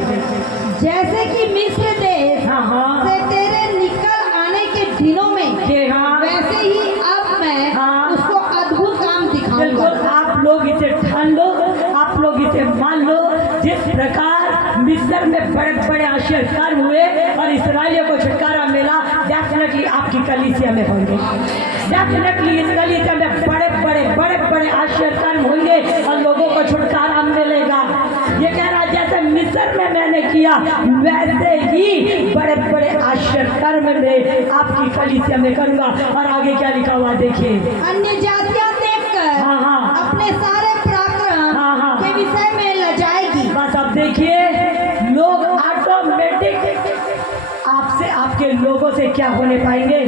जैसे कि मिस्र देश हाँ से तेरे निकल आने के दिनों में, हाँ वैसे ही अब मैं हाँ। उसको अद्भुत काम दिखाऊंगा। बिल्कुल, आप लोग इसे ठान लो, आप लोग इसे मान लो। जिस प्रकार मिस्र में बड़े बड़े आश्चर्य कर्म हुए और इस्राएलियों को छुटकारा मिला, डेफिनेटली आपकी कलीसिया में होंगे। डेफिनेटली इस कलीसिया में बड़े बड़े आश्चर्य कर्म होंगे और लोगों को छुटकारा मिलेगा। ये कह रहा जैसे मिस्र में मैंने किया, वैसे ही बड़े बड़े आश्चर्य कर्म में आपकी कलीसिया में करूंगा। और आगे क्या लिखा हुआ देखिए। अन्य जातियां देखकर हाँ। अपने सारे पराक्रम हाँ। के विषय में लजाएगी। बस अब देखिए, लोग ऑटोमेटिक आपसे, आपके लोगों से क्या होने पाएंगे?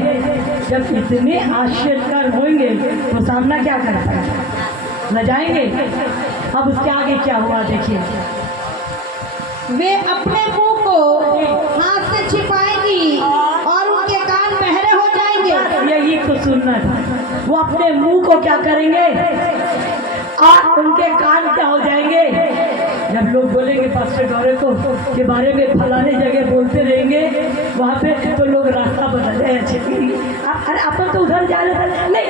जब इतने आश्चर्य कर्म होंगे तो सामना क्या कर पाएंगे? न जाएंगे। अब उसके आगे क्या हुआ देखिए। वे अपने मुंह को हाथ से छिपाएंगी और उनके कान बहरे हो जाएंगे। यही तो सुनना था। वो अपने मुंह को क्या करेंगे और उनके कान क्या हो जाएंगे? जब लोग बोलेंगे पास्टर गौरे को के बारे में फलाने जगह बोलते रहेंगे वहाँ पे, तो लोग रास्ता बदल रहे हैं। अरे अपन तो उधर जा रहे थे, नहीं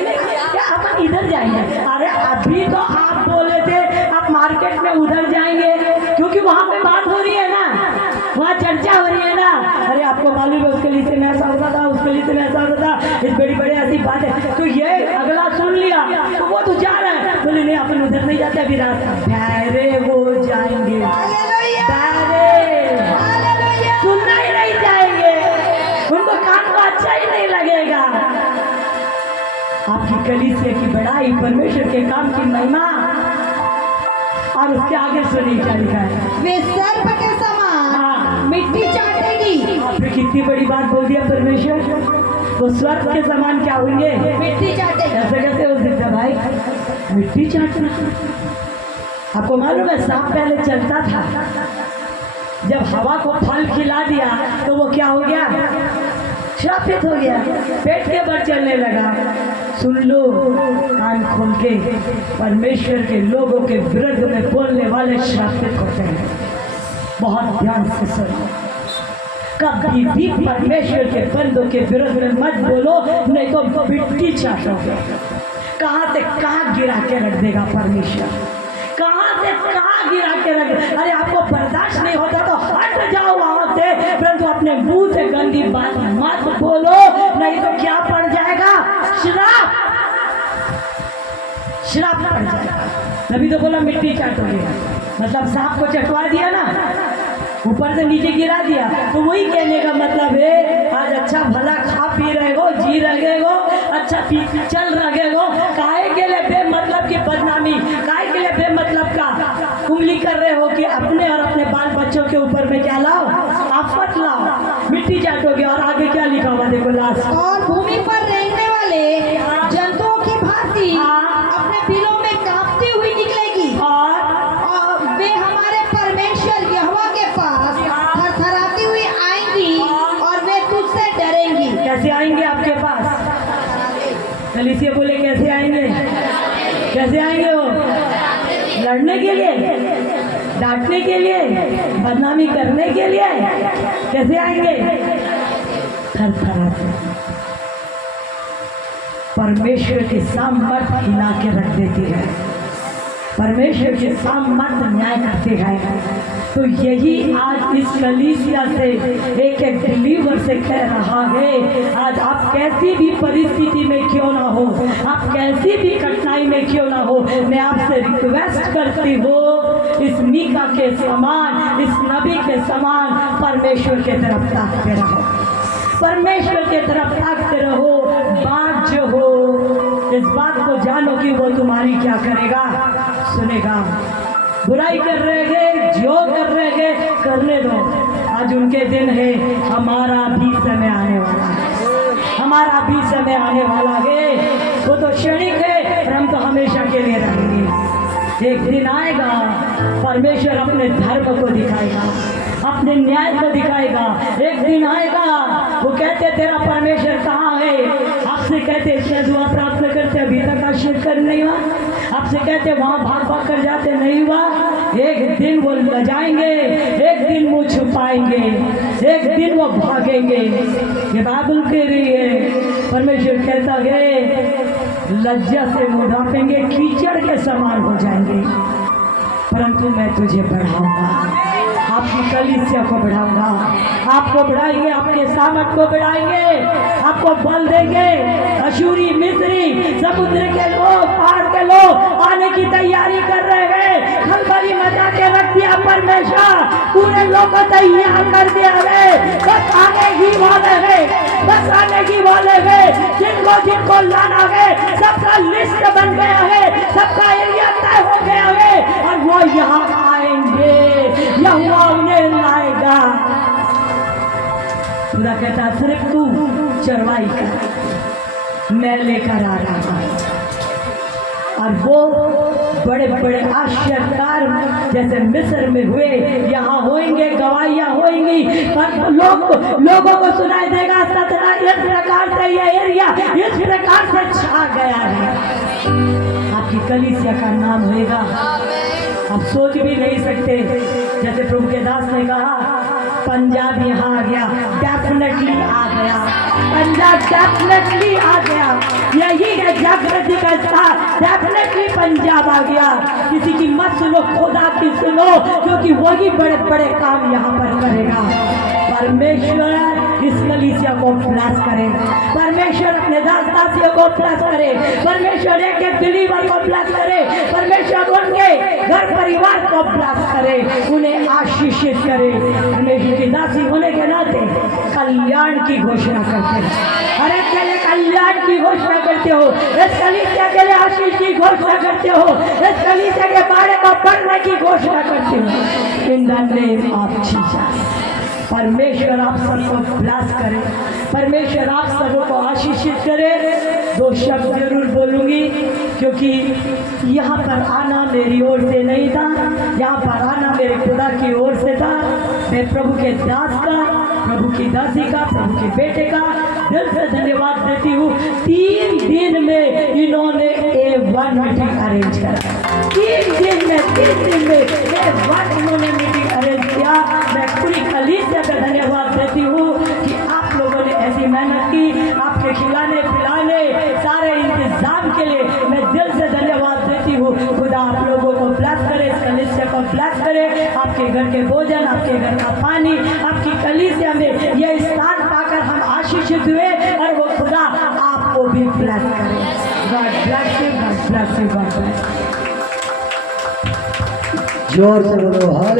अपन इधर जाएंगे। अरे अभी तो आप बोले थे आप मार्केट में उधर जाएंगे, क्योंकि वहाँ पे बात हो रही है ना, वहाँ चर्चा हो रही है ना। अरे आपको मालूम है उसके लिए में ऐसा होता था, उसके लिए में ऐसा होता था, इस बड़ी बड़ी ऐसी बात है। तो ये अगला सुन लिया तो वो तो जा रहा है, बोले नहीं अपन उधर नहीं जाते, अभी रास्ता बहरे हो जाएंगे, सुनना ही नहीं जाएंगे, उनको कान को अच्छा ही नहीं लगेगा। आपकी कलीसिया की बड़ाई, परमेश्वर के काम की महिमा। और उसके आगे सुनिए क्या लिखा है। वे सर्प के समान मिट्टी चाटेगी। आपने कितनी बड़ी बात बोल दिया परमेश्वर। वो स्वर्ग के समान क्या होंगे? मिट्टी चाटेगी। ऐसे कैसे हो सकता भाई? मिट्टी चाटना। आपको मालूम है सांप पहले चलता था, जब हवा को फल खिला दिया तो वो क्या हो गया? श्रापित हो गया, पेट के बल चलने लगा। सुन लो कान खोल के, परमेश्वर के लोगों के विरुद्ध में बोलने वाले श्रापित होते हैं। बहुत ध्यान से सुनो। कभी भी परमेश्वर के बंदों के विरुद्ध में मत बोलो, नहीं तो मिट्टी चाटोगे। कहाँ से कहाँ गिरा के रख देगा परमेश्वर, कहाँ से कहाँ गिरा के रख। अरे आपको बर्दाश्त नहीं होता तो हट जाओ वहां से, परंतु अपने मुंह से गंदी बात मत बोलो, नहीं तो क्या पड़ जाएगा, श्राप, श्राप पड़ जाएगा। तभी तो बोला मिट्टी चाटोगे, मतलब सांप को चटवा दिया ना, ऊपर से नीचे गिरा दिया, तो वही कहने का मतलब है आज अच्छा भला खा पी रहे हो, जी रहे हो, अच्छा पी चल रहे हो, काहे के लिए बेमतलब की बदनामी, काहे के लिए बेमतलब का उंगली कर रहे हो कि अपने और अपने बाल बच्चों के ऊपर में क्या लाओ, आफत लाओ, मिट्टी चाटोगे। और आगे क्या लिखा हुआ देखो लास्ट, और भूमि पर रहने वाले जंतुओं की भांति अपने बिलों में कांपती हुई निकलेगी, और वे हमारे परमेश्वर यहोवा के पास थरथराती हुई आएंगी और वे तुझसे डरेंगी। कैसे आएंगे आपके पास? कलीसिया बोले कैसे आएंगे, कैसे आएंगे वो? लड़ने के लिए, डांटने के लिए, बदनामी करने के लिए? कैसे आएंगे? थरथराते। परमेश्वर के सामर्थ्य हिला के रख देती है, परमेश्वर के सामर्थ्य न्याय करते हैं। तो यही आज इस कलीसिया से एक एक बिलीवर से कह रहा है, आज आप कैसी भी परिस्थिति में क्यों ना हो, आप कैसी भी कठिनाई में क्यों ना हो, मैं आपसे रिक्वेस्ट करती हूँ, इस मीका के समान, इस नबी के समान परमेश्वर के तरफ ताकते रहो, परमेश्वर के तरफ ताकते रहो। बात जो हो, इस बात को जानो कि वो तुम्हारी क्या करेगा, सुनेगा। बुराई कर रहे हैं, जो कर रहे हैं करने दो, आज उनके दिन है, हमारा भी समय आने वाला है, हमारा भी समय आने वाला है। वो तो क्षणिक है, पर हम तो हमेशा के लिए रहेंगे। एक दिन आएगा, परमेश्वर अपने धर्म को दिखाएगा, अपने न्याय को दिखाएगा। एक दिन आएगा, वो कहते तेरा परमेश्वर कहाँ है, आपसे कहते इसमें दुआ प्राप्त करते अभी तक आशीर्वाद कर नहीं हुआ, आपसे कहते वहाँ भाग भाग कर जाते नहीं हुआ। एक दिन वो लजाएंगे, एक दिन वो छुपाएंगे, एक दिन वो भागेंगे। ये बाइबल कह रही है, परमेश्वर कहता है लज्जा से वो ढांपेंगे, कीचड़ के समान हो जाएंगे, परंतु मैं तुझे बढ़ाऊंगा, आपकी कलीसिया को बढ़ाऊंगा, आपको बढ़ाएंगे, आपके सामर्थ को बढ़ाएंगे, आपको बल देंगे। अशूरी, मिस्री, समुद्र के लोग, पहाड़ के लोग आने की तैयारी कर रहे हैं। खलबली मचा के रख दिया परमेश्वर, पूरे लोग को तैयार कर दिया है, बस आने ही वाले है, बस आने ही वाले है। जिनको जिनको लाना है सबका लिस्ट बन गया है, सबका एरिया तय हो गया है, और वो यहाँ आएंगे, यहोवा उन्हें लाएगा। खुदा कहता सिर्फ तू चरवाई कर, मैं लेकर आ रहा हूँ। और वो बड़े बड़े आश्चर्यकार जैसे मिस्र में हुए यहाँ होंगे, गवाहियाँ होंगी, पर लोगों को सुनाई देगा सतना इस प्रकार से ये एरिया इस प्रकार से छा गया है। आपकी कलीसिया का नाम होगा, आप सोच भी नहीं सकते। जैसे प्रभु के दास ने कहा पंजाब यहाँ आ गया, डेफिनेटली आ गया, पंजाब डेफिनेटली आ गया, यही है जागृति का साथ, डेफिनेटली पंजाब आ गया। किसी की मत सुनो, खुदा की सुनो, क्योंकि वही बड़े बड़े काम यहाँ पर करेगा। परमेश्वर इस कलीसिया को प्लस करे, परमेश्वर अपने दास दासियों को प्लस करे, परमेश्वर एक एक बिलीवर को प्लस करे, परमेश्वर उनके घर परिवार को प्लस करे, उन्हें आशीषित करे। परमेश्वर की दासी होने के नाते कल्याण की घोषणा करते हैं, हर एक के लिए कल्याण की घोषणा करते हो, इस कलीसिया के लिए आशीष की घोषणा करते हो, इस कलीसिया के बारे में पढ़ने की घोषणा करते हो। In the name of Jesus परमेश्वर आप सबको ब्लेस करे, परमेश्वर आप सबको आशीषित करे। दो शब्द जरूर बोलूँगी, क्योंकि यहाँ पर आना मेरी ओर से नहीं था, यहाँ पर आना मेरे खुदा की ओर से था। मैं प्रभु के दास का, प्रभु की दासी का, प्रभु के बेटे का दिल से धन्यवाद देती हूँ। 3 दिन में इन्होंने A1 मीटिंग अरेंज करा, 3 दिन में A1 इन्होंने मीटिंग अरेंज किया। मैं पूरी कलीसिया का धन्यवाद देती हूँ। मेहनत की, आपके खिलाने पिलाने सारे इंतजाम के लिए मैं दिल से धन्यवाद देती हूँ। खुदा आप लोगों को ब्लेस करे, इस कलीसिया को ब्लेस करे, आपके घर के भोजन, आपके घर का पानी, आपकी कलीसिया में ये स्थान पाकर हम आशीषित हुए और वो खुदा आपको भी ब्लेस करे। God bless you, God bless you, God bless you. जोर से बोलो हाले